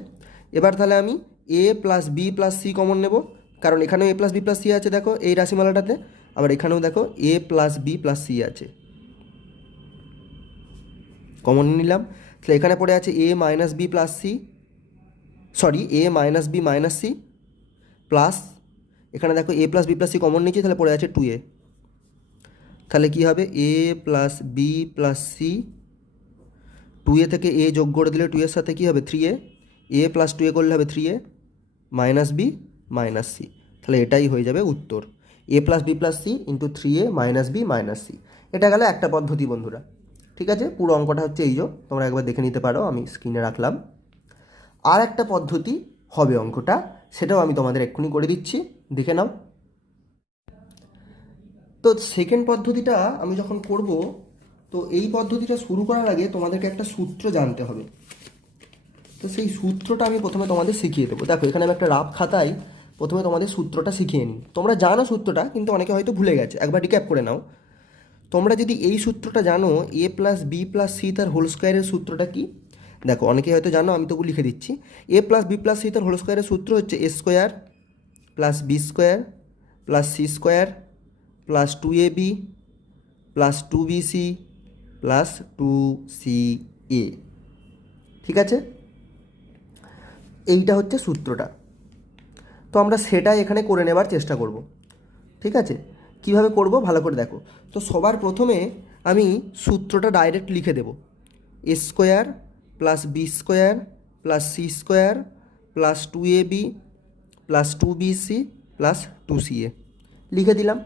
এবার তাহলে আমি a plus b plus c common নেব, কারণ এখানেও a plus b plus c আছে দেখো এই রাশিমালাটাতে, আবার এখানেও দেখো a plus b plus c আছে, কমন নিলাম, তাহলে এখানে পড়ে আছে এ minus b plus c, sorry a minus b minus c, plus এখানে দেখো a plus b plus c common নিচ্ছি, তাহলে পড়ে আছে 2a, তাহলে কী হবে a plus b plus c, 2a থেকে এ যোগ করে দিলে 2 এর সাথে কী হবে 3a, এ প্লাস 2a করলে হবে 3a minus b minus C, তাহলে এটাই হয়ে যাবে উত্তর, a plus b plus c into 3a minus b minus c. এটা গেল একটা পদ্ধতি বন্ধুরা, ঠিক আছে। পুরো অঙ্কটা হচ্ছে এই যে, তোমরা একবার দেখে নিতে পারো, আমি স্ক্রিনে রাখলাম। আর একটা পদ্ধতি হবে অঙ্কটা, সেটাও আমি তোমাদের এক্ষুনি করে দিচ্ছি, দেখে নাও। তো সেকেন্ড পদ্ধতিটা আমি যখন করব, তো এই পদ্ধতিটা শুরু করার আগে তোমাদেরকে একটা সূত্র জানতে হবে, তো সেই সূত্রটা আমি প্রথমে তোমাদের শিখিয়ে দেবো। দেখো এখানে আমি একটা রাফ খাতায় প্রথমে তোমাদের সূত্রটা শিখিয়ে নিই, তোমরা জানো সূত্রটা, কিন্তু অনেকে হয়তো ভুলে গেছে, একবার রিক্যাপ করে নাও। তোমরা যদি এই সূত্রটা জানো, এ প্লাস বি প্লাস সি তার হোল স্কোয়ারের সূত্রটা কি, দেখো অনেকে হয়তো জানো, আমি তবু লিখে দিচ্ছি, a plus b plus c তার হোল স্কোয়ারের সূত্র হচ্ছে এ square plus B square plus c square plus 2ab plus 2bc plus 2ca, ঠিক আছে। এইটা হচ্ছে সূত্রটা, তো আমরা সেটাই এখানে করে নেবার চেষ্টা করব, ঠিক আছে। কিভাবে করব ভালো করে দেখো। তো সবার প্রথমে আমি সূত্রটা ডাইরেক্ট লিখে দেব, a square plus B square plus c square plus 2ab plus 2bc plus 2ca, লিখে দিলাম।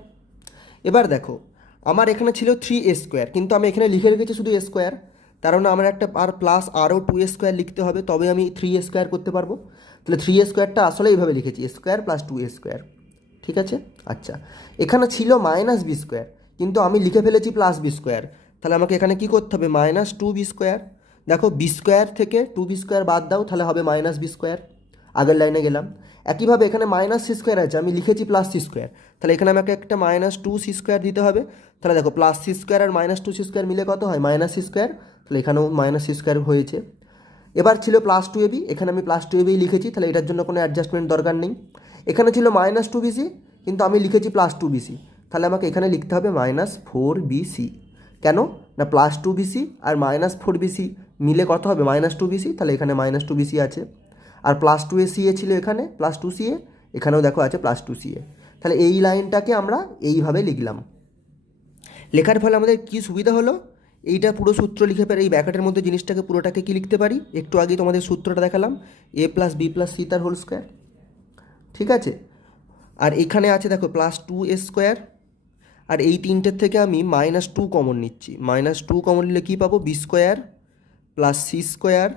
এবার দেখো আমার এখানে ছিল 3a স্কোয়ার, কিন্তু আমি এখানে লিখে রেখেছি শুধু এ স্কোয়ার, কারণ আমার একটা আর প্লাস আরও 2a স্কোয়ার লিখতে হবে, তবে আমি 3a স্কোয়ার করতে পারবো। তাহলে 3a স্কোয়ারটা আসলে এইভাবে লিখেছি, a square plus 2a square. ঠিক আছে, আচ্ছা, এখানে ছিল মাইনাস বি স্কোয়ার, কিন্তু আমি লিখে ফেলেছি প্লাস বি স্কোয়ার। তাহলে আমাকে এখানে কী করতে হবে, মাইনাস 2b স্কোয়ার। দেখো বি স্কোয়ার থেকে 2b স্কোয়ার বাদ দাও, তাহলে হবে মাইনাস বি স্কোয়ার। আগের লাইনে গেলাম। একইভাবে এখানে মাইনাস সি স্কোয়ার আছে, আমি লিখেছি প্লাস সি স্কোয়ার, তাহলে এখানে আমাকে একটা মাইনাস 2c স্কোয়ার দিতে হবে। তাহলে দেখো প্লাস সি স্কোয়ার আর মাইনাস 2c স্কোয়ার মিলে কত হয়, মাইনাস সি স্কোয়ার। তাহলে এখানেও মাইনাস সি স্কোয়ার হয়েছে। এবার ছিল প্লাস 2ab, এখানে আমি প্লাস 2ab লিখেছি, তাহলে এটার জন্য কোনো অ্যাডজাস্টমেন্ট দরকার নেই। এখানে ছিল মাইনাস 2bc, কিন্তু আমি লিখেছি প্লাস 2bc, তাহলে আমাকে এখানে লিখতে হবে মাইনাস 4bc। কেন না, প্লাস 2bc আর মাইনাস 4bc মিলে কত হবে, মাইনাস 2bc, তাহলে এখানে মাইনাস 2bc আছে। আর প্লাস 2a ছিল এখানে, প্লাস 2ca, এখানেও দেখো আছে প্লাস 2ca। তাহলে এই লাইনটাকে আমরা এইভাবে লিখলাম। লেখার ফলে আমাদের কী সুবিধা হলো, এইটা পুরো সূত্র লিখে পারি, এই ব্র্যাকেটের মধ্যে জিনিসটাকে পুরোটাকে কী লিখতে পারি, একটু আগেই তোমাদের সূত্রটা দেখালাম, a plus b plus c তার হোল স্কোয়ার। ঠিক আছে, আর এখানে আছে দেখো প্লাস 2a স্কোয়ার, আর এই তিনটের থেকে আমি মাইনাস 2 কমন নিচ্ছি। মাইনাস 2 কমন নিলে কী পাবো, b square plus c square,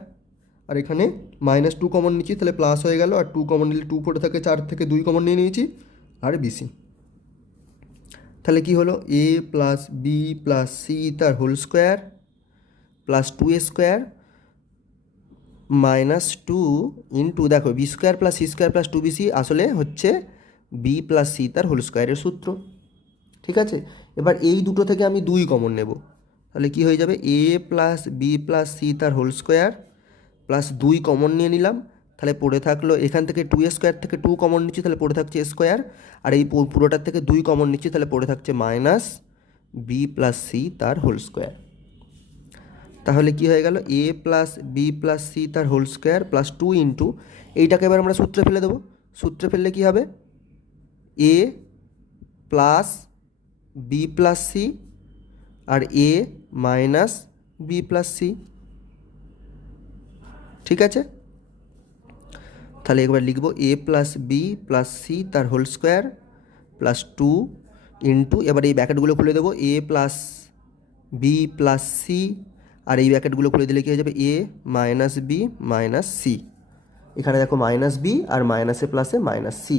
আর এখানে মাইনাস 2 কমন নিচ্ছি, তাহলে প্লাস হয়ে গেল, আর 2 কমন নিলে 2 পড়ে থাকে, 4 থেকে 2 কমন নিয়ে নিয়েছি, আর বিসি। তাহলে কি হলো, a plus b plus c তার whole square plus 2a square minus 2 into, দেখো b square plus c square plus 2bc আসলে হচ্ছে বি প্লাস সি তার হোল স্কোয়ারের সূত্র। ঠিক আছে, এবার এই দুটো থেকে আমি 2 কমন নেব, তাহলে কি হয়ে যাবে, এ প্লাস বি প্লাস সি তার হোল স্কোয়ার প্লাস 2 কমন নিয়ে নিলাম, তাহলে পড়ে থাকলো এখান থেকে 2a স্কোয়ার থেকে 2 কমন নিচ্ছি, তাহলে পড়ে থাকছে স্কোয়ার, আর এই পুরোটার থেকে 2 কমন নিচ্ছি, তাহলে পড়ে থাকছে মাইনাস বি প্লাস সি তার হোল স্কোয়ার। তাহলে কি হয়ে গেল, এ প্লাস বি প্লাস সি তার হোল স্কোয়ার প্লাস 2 ইন্টু, এইটাকে এবার আমরা সূত্রে ফেলে দেবো। সূত্রে ফেললে কি হবে, a plus b plus c আর a minus b plus c. ঠিক আছে, তাহলে একবার লিখব এ প্লাস বি প্লাস সি তার হোল স্কোয়ার প্লাস 2 ইন্টু, এবার এই ব্র্যাকেটগুলো খুলে দেবো, a plus b plus c, আর এই ব্র্যাকেটগুলো খুলে দিলে কী হয়ে যাবে, এ মাইনাস বি মাইনাস সি। এখানে দেখো মাইনাস বি আর মাইনাসে প্লাসে মাইনাস সি।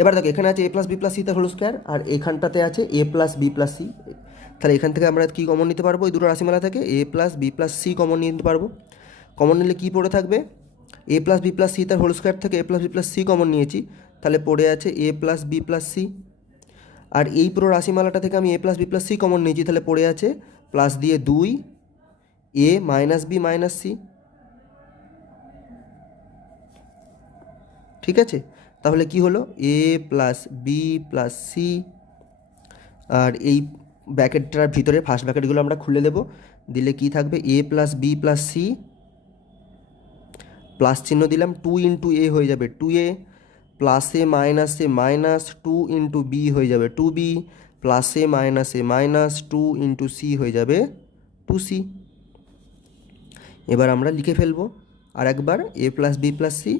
এবার দেখো এখানে আছে a plus b plus c তার হোল স্কোয়ার, আর এখানটাতে আছে a plus b plus c. তাহলে এখান থেকে আমরা কী কমন নিতে পারবো, এই দুটো রাশিমালা থেকে a plus b plus c common নিতে পারবো। কমন নিলে কী পড়ে থাকবে, a plus b plus c তার হোল স্কোয়ার থেকে a plus b plus c common নিয়েছি, তাহলে পড়ে আছে a plus b plus c. আর এই পুরো রাশিমালাটা থেকে আমি a plus b plus c common নিয়েছি, তাহলে পড়ে আছে প্লাস দিয়ে 2 a minus b minus c. ঠিক আছে, তাহলে কি হলো, a plus b plus c, আর এই ব্র্যাকেটটার ভিতরে ফার্স্ট ব্র্যাকেটগুলো আমরা খুলে দেব, দিলে কি থাকবে, a plus b plus c plus চিহ্ন দিলাম, 2 ইন্টু এ হয়ে যাবে 2a, প্লাসে মাইনাসে মাইনাস 2 ইন্টু বি হয়ে যাবে 2b, প্লাসে মাইনাসে মাইনাস 2 ইন্টু সি হয়ে যাবে 2c। এবার আমরা লিখে ফেলবো আর একবার, এ প্লাস বি প্লাস সি,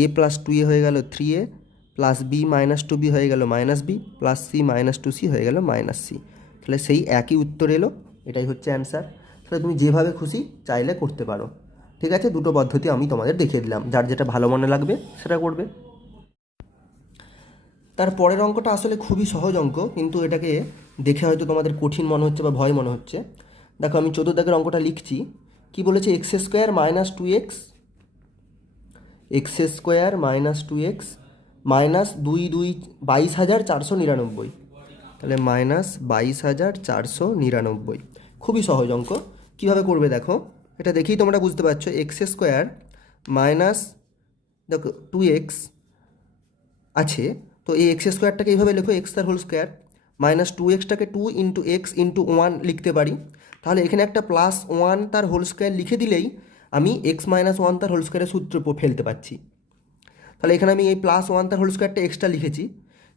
এ প্লাস 2a হয়ে গেল 3a, plus b minus 2b হয়ে গেল minus b, plus c minus 2c হয়ে গেল মাইনাস সি। তাহলে সেই একই উত্তর এলো, এটাই হচ্ছে অ্যান্সার। তাহলে তুমি যেভাবে খুশি চাইলে করতে পারো। ঠিক আছে, দুটো পদ্ধতি আমি তোমাদের দেখিয়ে দিলাম, যার যেটা ভালো মনে লাগবে সেটা করবে। তার পরের অঙ্কটা আসলে খুবই সহজ অঙ্ক, কিন্তু এটাকে দেখে হয়তো তোমাদের কঠিন মনে হচ্ছে বা ভয় মনে হচ্ছে। দেখো আমি 14 দাগের অঙ্কটা লিখছি। কি বলেছে, x square minus 2x, x square minus 2x minus 22,499, তাহলে মাইনাস 22,499। খুবই সহজ অঙ্ক, কীভাবে করবে দেখো, এটা দেখেই তোমরা বুঝতে পারছো। এক্স স্কোয়ার মাইনাস, দেখো 2x আছে, তো এই এক্স স্কোয়ারটাকে এইভাবে লেখো, এক্স তার হোল স্কোয়ার, মাইনাস 2xটাকে 2 ইন্টু এক্স ইন্টু 1 লিখতে পারি। তাহলে এখানে একটা প্লাস 1 তার হোল স্কোয়ার লিখে দিলেই আমি এক্স মাইনাস 1 তার হোল স্কোয়ারের সূত্র ফেলতে পারছি। তাহলে এখানে আমি এই প্লাস 1 তার হোল স্কোয়ারটা এক্সট্রা লিখেছি,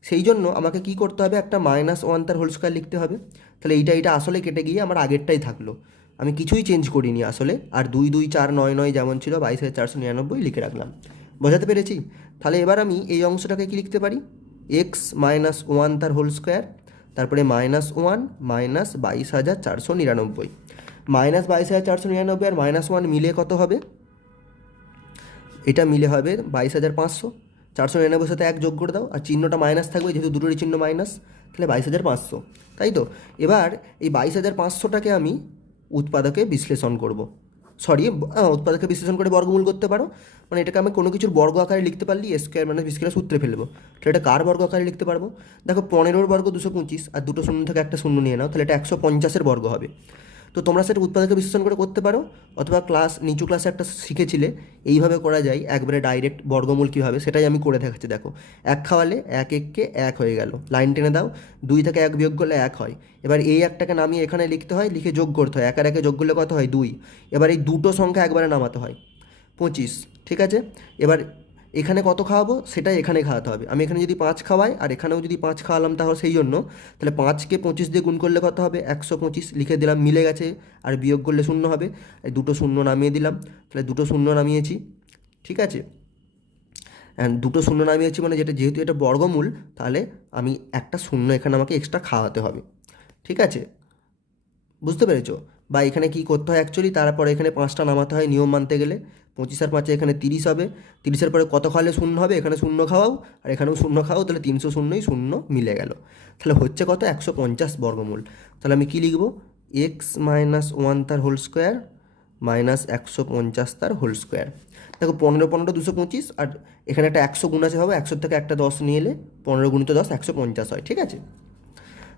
সেই জন্য আমাকে কি করতে হবে, একটা মাইনাস 1 তার হোল স্কোয়ার লিখতে হবে। তাহলে এইটা আসলে কেটে গিয়ে আমার আগেরটাই থাকলো, আমি কিছুই চেঞ্জ করিনি আসলে। আর 2 2 4 9 9 যেমন ছিল 22,499 লিখে রাখলাম। বোঝাতে পেরেছি? তাহলে এবার আমি এই অংশটাকে কি লিখতে পারি, এক্স মাইনাস 1 তার হোল স্কোয়ার, তারপরে মাইনাস 1 মাইনাস 22,499। -22,499 আর -1 মিলে কত হবে? এটা মিলে হবে 22,500। 499 সাথে 1 যোগ করে দাও, আর চিহ্নটা মাইনাস থাকবে যেহেতু দুটোরই চিহ্ন মাইনাস, তাহলে 22,500, তাই তো? এবার এই 22,500টাকে আমি উৎপাদকে বিশ্লেষণ করব, সরি, উৎপাদকে বিশ্লেষণ করে বর্গমূল করতে পারো, মানে এটাকে আমি কোনো কিছুর বর্গ আকারে লিখতে পারলে এ স্কোয়ার মাইনাস বি স্কোয়ার সূত্রে ফেলবো। তাহলে এটা কার বর্গ আকারে লিখতে পারবো? দেখো 15 বর্গ 225, আর দুটো শূন্য থেকে একটা শূন্য নিয়ে নাও, তাহলে এটা 150-এর বর্গ হবে। তো তোমরা সেটা উৎপাদকে বিশ্লেষণ করে করতে পারো, অথবা নিচু ক্লাসে একটা শিখেছিলে এইভাবে করা যায় একবারে ডাইরেক্ট বর্গমূল কীভাবে, সেটাই আমি করে দেখাচ্ছি। দেখো, 1 খাওয়ালে 1 1কে 1 হয়ে গেল, লাইন টেনে দাও, 2 থেকে 1 বিয়োগ করলে 1 হয়। এবার এই একটাকে নামিয়ে এখানে লিখতে হয়, লিখে যোগ করতে হয়, 1 আর 1 যোগ করলে কত হয়? 2। এবার এই দুটো সংখ্যা একবারে নামাতে হয়, 25, ঠিক আছে? এবার এখানে কত খাওয়াবো সেটাই এখানে খাওয়াতে হবে। আমি এখানে যদি 5 খাওয়াই আর এখানেও যদি 5 খাওয়ালাম, তাহলে সেই জন্য তাহলে 5কে 25 দিয়ে গুণ করলে কত হবে? 125 লিখে দিলাম, মিলে গেছে। আর বিয়োগ করলে শূন্য হবে, এই দুটো শূন্য নামিয়ে দিলাম, তাহলে দুটো শূন্য নামিয়েছি, ঠিক আছে? অ্যান্ড দুটো শূন্য নামিয়েছি মানে যেহেতু এটা বর্গমূল, তাহলে আমি একটা শূন্য এখানে আমাকে এক্সট্রা খাওয়াতে হবে, ঠিক আছে? বুঝতে পেরেছো? বা এখানে কি করতে হয় অ্যাকচুয়ালি, তারপরে এখানে 5টা নামাতে হয় নিয়ম মানতে গেলে। 25 আর 5 এখানে 30 হবে, 30-এর পরে কত খাওয়ালে শূন্য হবে? এখানে শূন্য খাওয়াও আর এখানেও শূন্য খাওয়াও, তাহলে 300 শূন্যই শূন্য মিলে গেল। তাহলে হচ্ছে কত? 150 বর্গমূল। তাহলে আমি কী লিখব? x-1 তার হোল স্কোয়ার মাইনাস 150 তার হোল স্কোয়ার। দেখো 15 15 225, আর এখানে একটা 100 গুণ আছে, হবে 100 থেকে একটা 10 নিয়ে এলে 15 গুণিত 10 150 হয়, ঠিক আছে?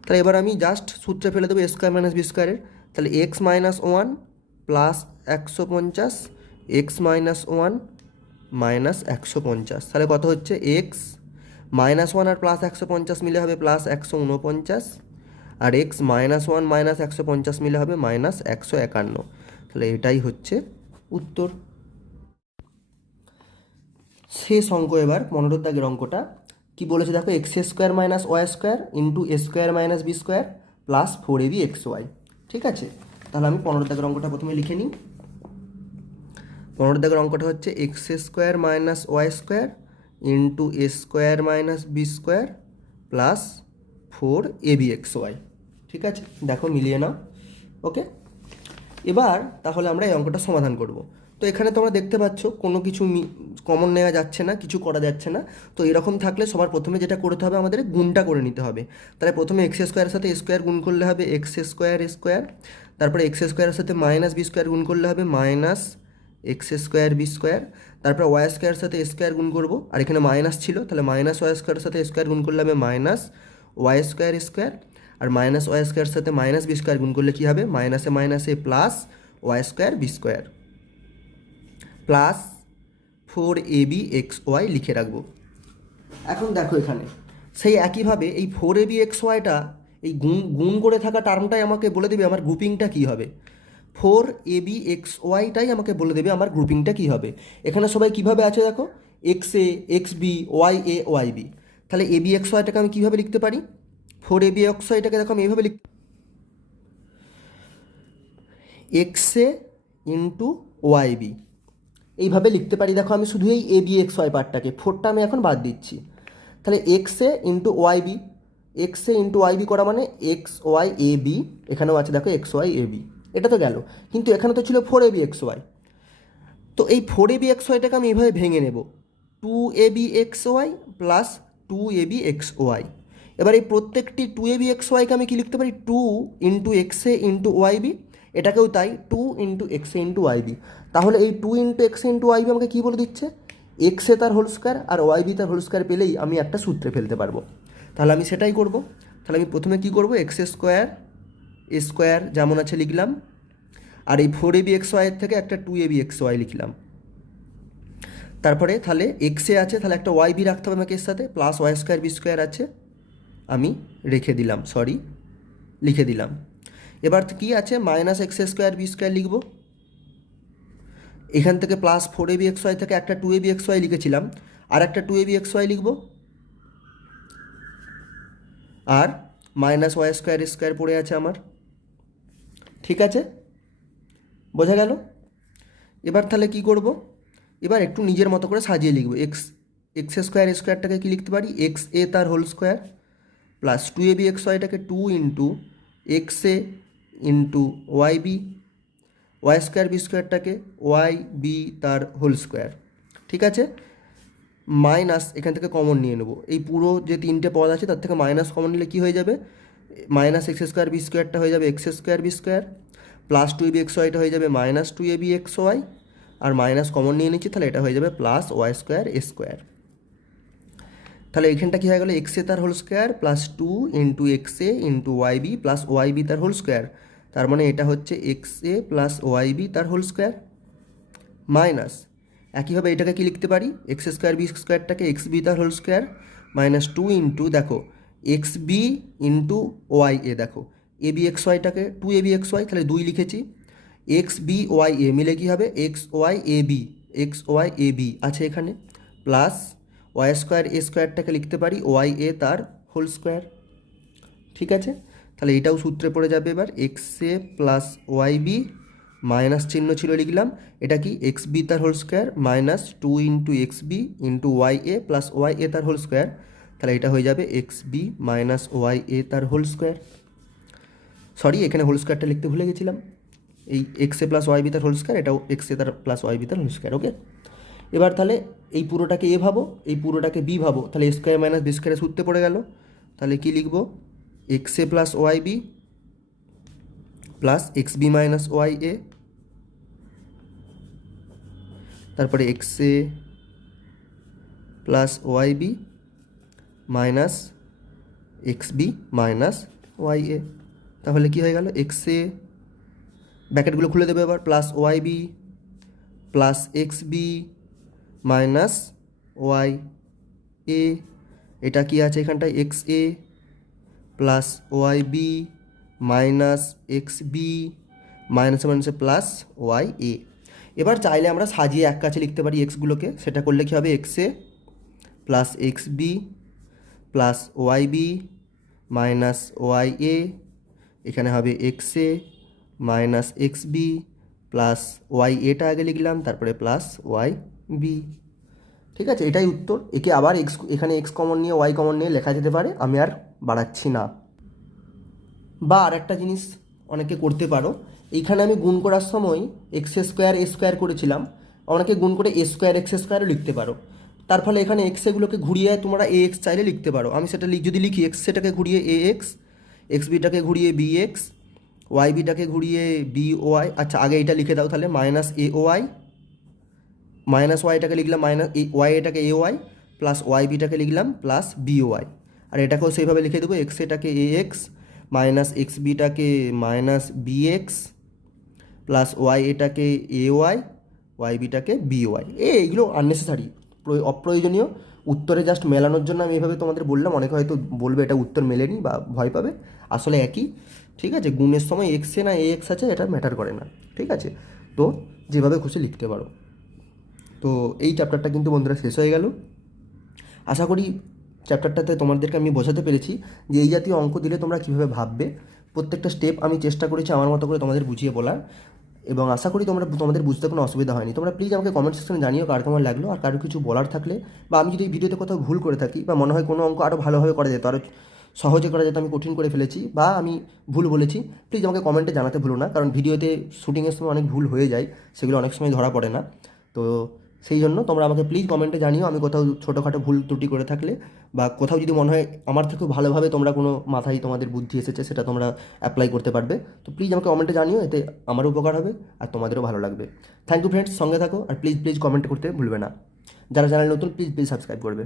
তাহলে এবার আমি জাস্ট সূত্রে ফেলে দেবো এ স্কোয়ার মাইনাস বি স্কোয়ারের। তাহলে x-1 প্লাস 150, x-1 মাইনাস 150, তাহলে কত হচ্ছে? x-1 আর প্লাস 150 মিলে হবে প্লাস 149, আর x-1 মাইনাস 150 মিলে হবে মাইনাস 151। তাহলে এটাই হচ্ছে উত্তর। শেষ অঙ্ক এবার 15 দাগের অঙ্কটা কি বলেছে দেখো, x² minus y square into a square minus b square plus 4ab xy, ঠিক আছে? তাহলে আমি 15 দাগের অঙ্কটা প্রথমে লিখে নিই। 15 দাগের অঙ্কটা হচ্ছে x² minus y square into a square minus b square plus 4ab xy, ঠিক আছে? দেখো মিলিয়ে নাও, ওকে? এবার তাহলে আমরা এই অঙ্কটা সমাধান করব। তো এখানে তোমরা দেখতে পাচ্ছ কোনো কিছু কমন নেওয়া যাচ্ছে না, কিছু করা যাচ্ছে না। তো এরকম থাকলে সবার প্রথমে যেটা করতে হবে, আমাদের গুণটা করে নিতে হবে। তাহলে প্রথমে এক্স স্কোয়ারের সাথে স্কোয়ার গুণ করলে হবে এক্স স্কোয়ার স্কোয়ার, তারপরে এক্স স্কোয়ারের সাথে মাইনাস বি স্কোয়ার গুণ করলে হবে minus x square b square, তারপরে ওয়াই স্কোয়ারের সাথে স্কোয়ার গুণ করবো, আর এখানে মাইনাস ছিল, তাহলে মাইনাস ওয়াই স্কোয়ারের সাথে স্কোয়ার গুণ করলে হবে মাইনাস ওয়াই স্কোয়ার স্কোয়ার, আর মাইনাস ওয়াই স্কোয়ারের সাথে মাইনাস বি স্কোয়ার গুণ করলে কী হবে? মাইনাসে মাইনাসে plus y square b square plus 4ab xy লিখে রাখবো। এখন দেখো এখানে সেই একইভাবে এই 4ab xyটা এই গুণ করে থাকা টার্মটাই আমাকে বলে দেবে আমার গ্রুপিংটা কী হবে। 4ab xyটাই আমাকে বলে দেবে আমার গ্রুপিংটা কী হবে। এখানে সবাই কীভাবে আছে দেখো, XA XB YA YB। তাহলে ab xyটাকে আমি কীভাবে লিখতে পারি? 4ab xyটাকে দেখো আমি এইভাবে XA ইন্টু YB এইভাবে লিখতে পারি। দেখো আমি শুধু এই AB XY পার্টটাকে, 4টা আমি এখন বাদ দিচ্ছি। তাহলে XA into YB, XA into YB করা মানে XYAB, এখানেও আছে দেখো XYAB, এটা তো গেল। কিন্তু এখানে তো ছিল 4ab xy, তো এই 4ab xyটাকে আমি এইভাবে ভেঙে নেব, 2ab xy plus 2ab xy। এবার এই প্রত্যেকটি 2ab xyকে আমি কি লিখতে পারি? 2 ইন্টু XA ইন্টু YB, এটাকেও তাই 2 ইন্টু XA ইন্টু YB। তাহলে এই 2 ইন্টু XA ইন্টু YB আমাকে কী বলে দিচ্ছে? XA তার হোল স্কোয়ার আর YB তার হোল স্কোয়ার পেলেই আমি একটা সূত্রে ফেলতে পারবো। তাহলে আমি সেটাই করব। তাহলে আমি প্রথমে কি করব? XA স্কোয়ার স্কোয়ার যেমন আছে লিখলাম, আর এই 4ab xy এর থেকে একটা 2ab xy লিখলাম। তারপরে তাহলে XA আছে, তাহলে একটা YB রাখতে হবে আমাকে এর সাথে, plus y square b square আছে, আমি লিখে দিলাম। এবার কি আছে? Minus x square b square লিখব। এখান থেকে প্লাস 4ab xy থেকে একটা 2ab xy লিখেছিলাম, আর একটা 2ab xy লিখব, আর মাইনাস ওয়াই স্কোয়ার স্কোয়ার পড়ে আছে আমার, ঠিক আছে? বোঝা গেল? এবার তাহলে কি করব? এবার একটু নিজের মতো করে সাজিয়ে লিখব। এক্স স্কোয়ার স্কোয়ারটাকে কি লিখতে পারি? XA তার হোল স্কোয়ার প্লাস 2ab xyটাকে 2 into XA into YB y square b স্কোয়ারটাকে ওয়াই বি তার হোল স্কোয়ার, ঠিক আছে, মাইনাস এখান থেকে কমন নিয়ে নেবো, এই পুরো যে তিনটে পদ আছে তার থেকে মাইনাস কমন নিলে কী হয়ে যাবে, মাইনাস এক্স স্কোয়ার বি স্কোয়ারটা হয়ে যাবে x square b square, plus two ab x ওয়াইটা হয়ে যাবে minus two ab x y, আর মাইনাস কমন নিয়ে নিচ্ছি, তাহলে এটা হয়ে যাবে plus y square a square. তাহলে এখানটা কী হয়ে গেলো, এক্স এ তার whole square plus two into x a into y b plus y b তার হোল স্কোয়ার, তার মানে এটা হচ্ছে x a plus y b তার হোল স্কোয়ার, মাইনাস একইভাবে এটাকে কি লিখতে পারি, এক্স স্কোয়ার বি স্কোয়ারটাকে এক্স বি তার whole square minus two into দেখো x b into y a, দেখো এ বি এক্স ওয়াইটাকে two a b x y, তাহলে দুই লিখেছি, এক্স বি ওয়াই এ মিলে কী হবে x Y A b, x Y A B আছে এখানে, প্লাস ওয়াই স্কোয়ার এ স্কোয়ারটাকে লিখতে পারি ওয়াই এ তার হোল স্কোয়ার, ঠিক আছে। তাহলে এটাও সূত্রে পড়ে যাবে এবার x a plus y b, minus চিহ্ন ছিল লিখলাম, এটা কি এক্স বি তার whole square minus two into x b into y a plus y a তার হোল স্কোয়ার, তাহলে এটা হয়ে যাবে x b minus y a তার হোল স্কোয়ার, সরি এখানে হোল স্কোয়ারটা লিখতে ভুলে গেছিলাম, এই x a plus y b তার হোল স্কোয়ার, এটাও এক্স এ তার প্লাস ওয়াই বি তার হোল স্কোয়ার, ওকে। এবার তাহলে এই পুরোটাকে এ ভাবো, এই পুরোটাকে বি ভাবো, তাহলে এ স্কোয়ার মাইনাস বি স্কোয়ারে সূত্রে পড়ে গেল, তাহলে কি লিখবো, x a plus y b plus x b minus y a, তারপরে x a plus y b minus x b minus y a, তাহলে কী হয়ে গেল, এক্স এ ব্র্যাকেটগুলো খুলে দেবে এবার, plus y b plus x b minus y a, এটা কি আছে এখানটায় x a plus y b minus x b মাইনাসে মাইনাসে প্লাস ওয়াই এ। এবার চাইলে আমরা সাজিয়ে এক কাছে লিখতে পারি এক্সগুলোকে, সেটা করলে কী হবে, x a plus x b plus y b minus y a, এখানে হবে x a minus x b plus y এটা আগে লিখলাম, তারপরে প্লাস ওয়াই বি, ঠিক আছে, এটাই উত্তর। একে আবার এক্স, এখানে এক্স কমন নিয়ে ওয়াই কমন নিয়ে লেখা যেতে পারে, আমি আর বাড়াচ্ছি না। বা আর একটা জিনিস অনেকে করতে পারো, এইখানে আমি গুণ করার সময় এক্স স্কোয়ার এ স্কোয়ার করেছিলাম, অনেকে গুণ করে এ স্কোয়ার এক্স স্কোয়ারও লিখতে পারো, তার ফলে এখানে এক্স এগুলোকে ঘুরিয়ে তোমরা এ এক্স চাইলে লিখতে পারো, আমি সেটা যদি লিখি এক্স সেটাকে ঘুরিয়ে এ এক্স, এক্স বিটাকে ঘুরিয়ে বি এক্স, ওয়াই বিটাকে ঘুরিয়ে বি ওয়াই, আচ্ছা আগে এটা লিখে দাও তাহলে মাইনাস এ ওয়াই, মাইনাস ওয়াইটাকে লিখলাম মাইনাস ওয়াই এটাকে এ ওয়াই, প্লাস ওয়াই বিটাকে লিখলাম প্লাস বি ওয়াই, আর এটাকেও সেইভাবে লিখে দেবো এক্স এটাকে এ এক্স মাইনাস এক্স বিটাকে minus b x plus y এটাকে এ ওয়াই, ওয়াই বিটাকে বি ওয়াই। এইগুলো আননেসেসারি, অপ্রয়োজনীয়, উত্তরে জাস্ট মেলানোর জন্য আমি এভাবে তোমাদের বললাম, অনেকে হয়তো বলবে এটা উত্তর মেলেনি বা ভয় পাবে, আসলে একই, ঠিক আছে, গুণের সময় এক্সে না এ এক্স আছে এটা ম্যাটার করে না, ঠিক আছে, তো যেভাবে খুশি লিখতে পারো। তো এই চ্যাপ্টারটা কিন্তু বন্ধুরা শেষ হয়ে গেল, আশা করি চ্যাপ্টারটাতে তোমাদেরকে আমি বোঝাতে পেরেছি যে এই জাতীয় অঙ্ক দিলে তোমরা কীভাবে ভাববে, প্রত্যেকটা স্টেপ আমি চেষ্টা করেছি আমার মতো করে তোমাদের বুঝিয়ে বলার, এবং আশা করি তোমাদের বুঝতে কোনো অসুবিধা হয়নি। তোমরা প্লিজ আমাকে কমেন্ট সেকশনে জানিও কার কেমন লাগলো, আর কারো কিছু বলার থাকলে, বা আমি যদি এই ভিডিওতে কোথাও ভুল করে থাকি বা মনে হয় কোনো অঙ্ক আরও ভালোভাবে করা যেত, আরও সহজে করা যেত, আমি কঠিন করে ফেলেছি বা আমি ভুল বলেছি, প্লিজ আমাকে কমেন্টে জানাতে ভুলো না, কারণ ভিডিওতে শ্যুটিংয়ের সময় অনেক ভুল হয়ে যায়, সেগুলো অনেক সময় ধরা পড়ে না। তো সেই জন্য তোমরা আমাকে প্লিজ কমেন্টে জানিও আমি কোথাও ছোটোখাটো ভুল ত্রুটি করে থাকলে, বা কোথাও যদি মনে হয় আমার থেকেও ভালোভাবে তোমরা কোনো মাথায় তোমাদের বুদ্ধি এসেছে সেটা তোমরা অ্যাপ্লাই করতে পারবে, তো প্লিজ আমাকে কমেন্টে জানিও, এতে আমারও উপকার হবে আর তোমাদেরও ভালো লাগবে। থ্যাংক ইউ ফ্রেন্ডস, সঙ্গে থাকো, আর প্লিজ কমেন্ট করতে ভুলবে না, যারা চ্যানেল নতুন প্লিজ সাবস্ক্রাইব করবে।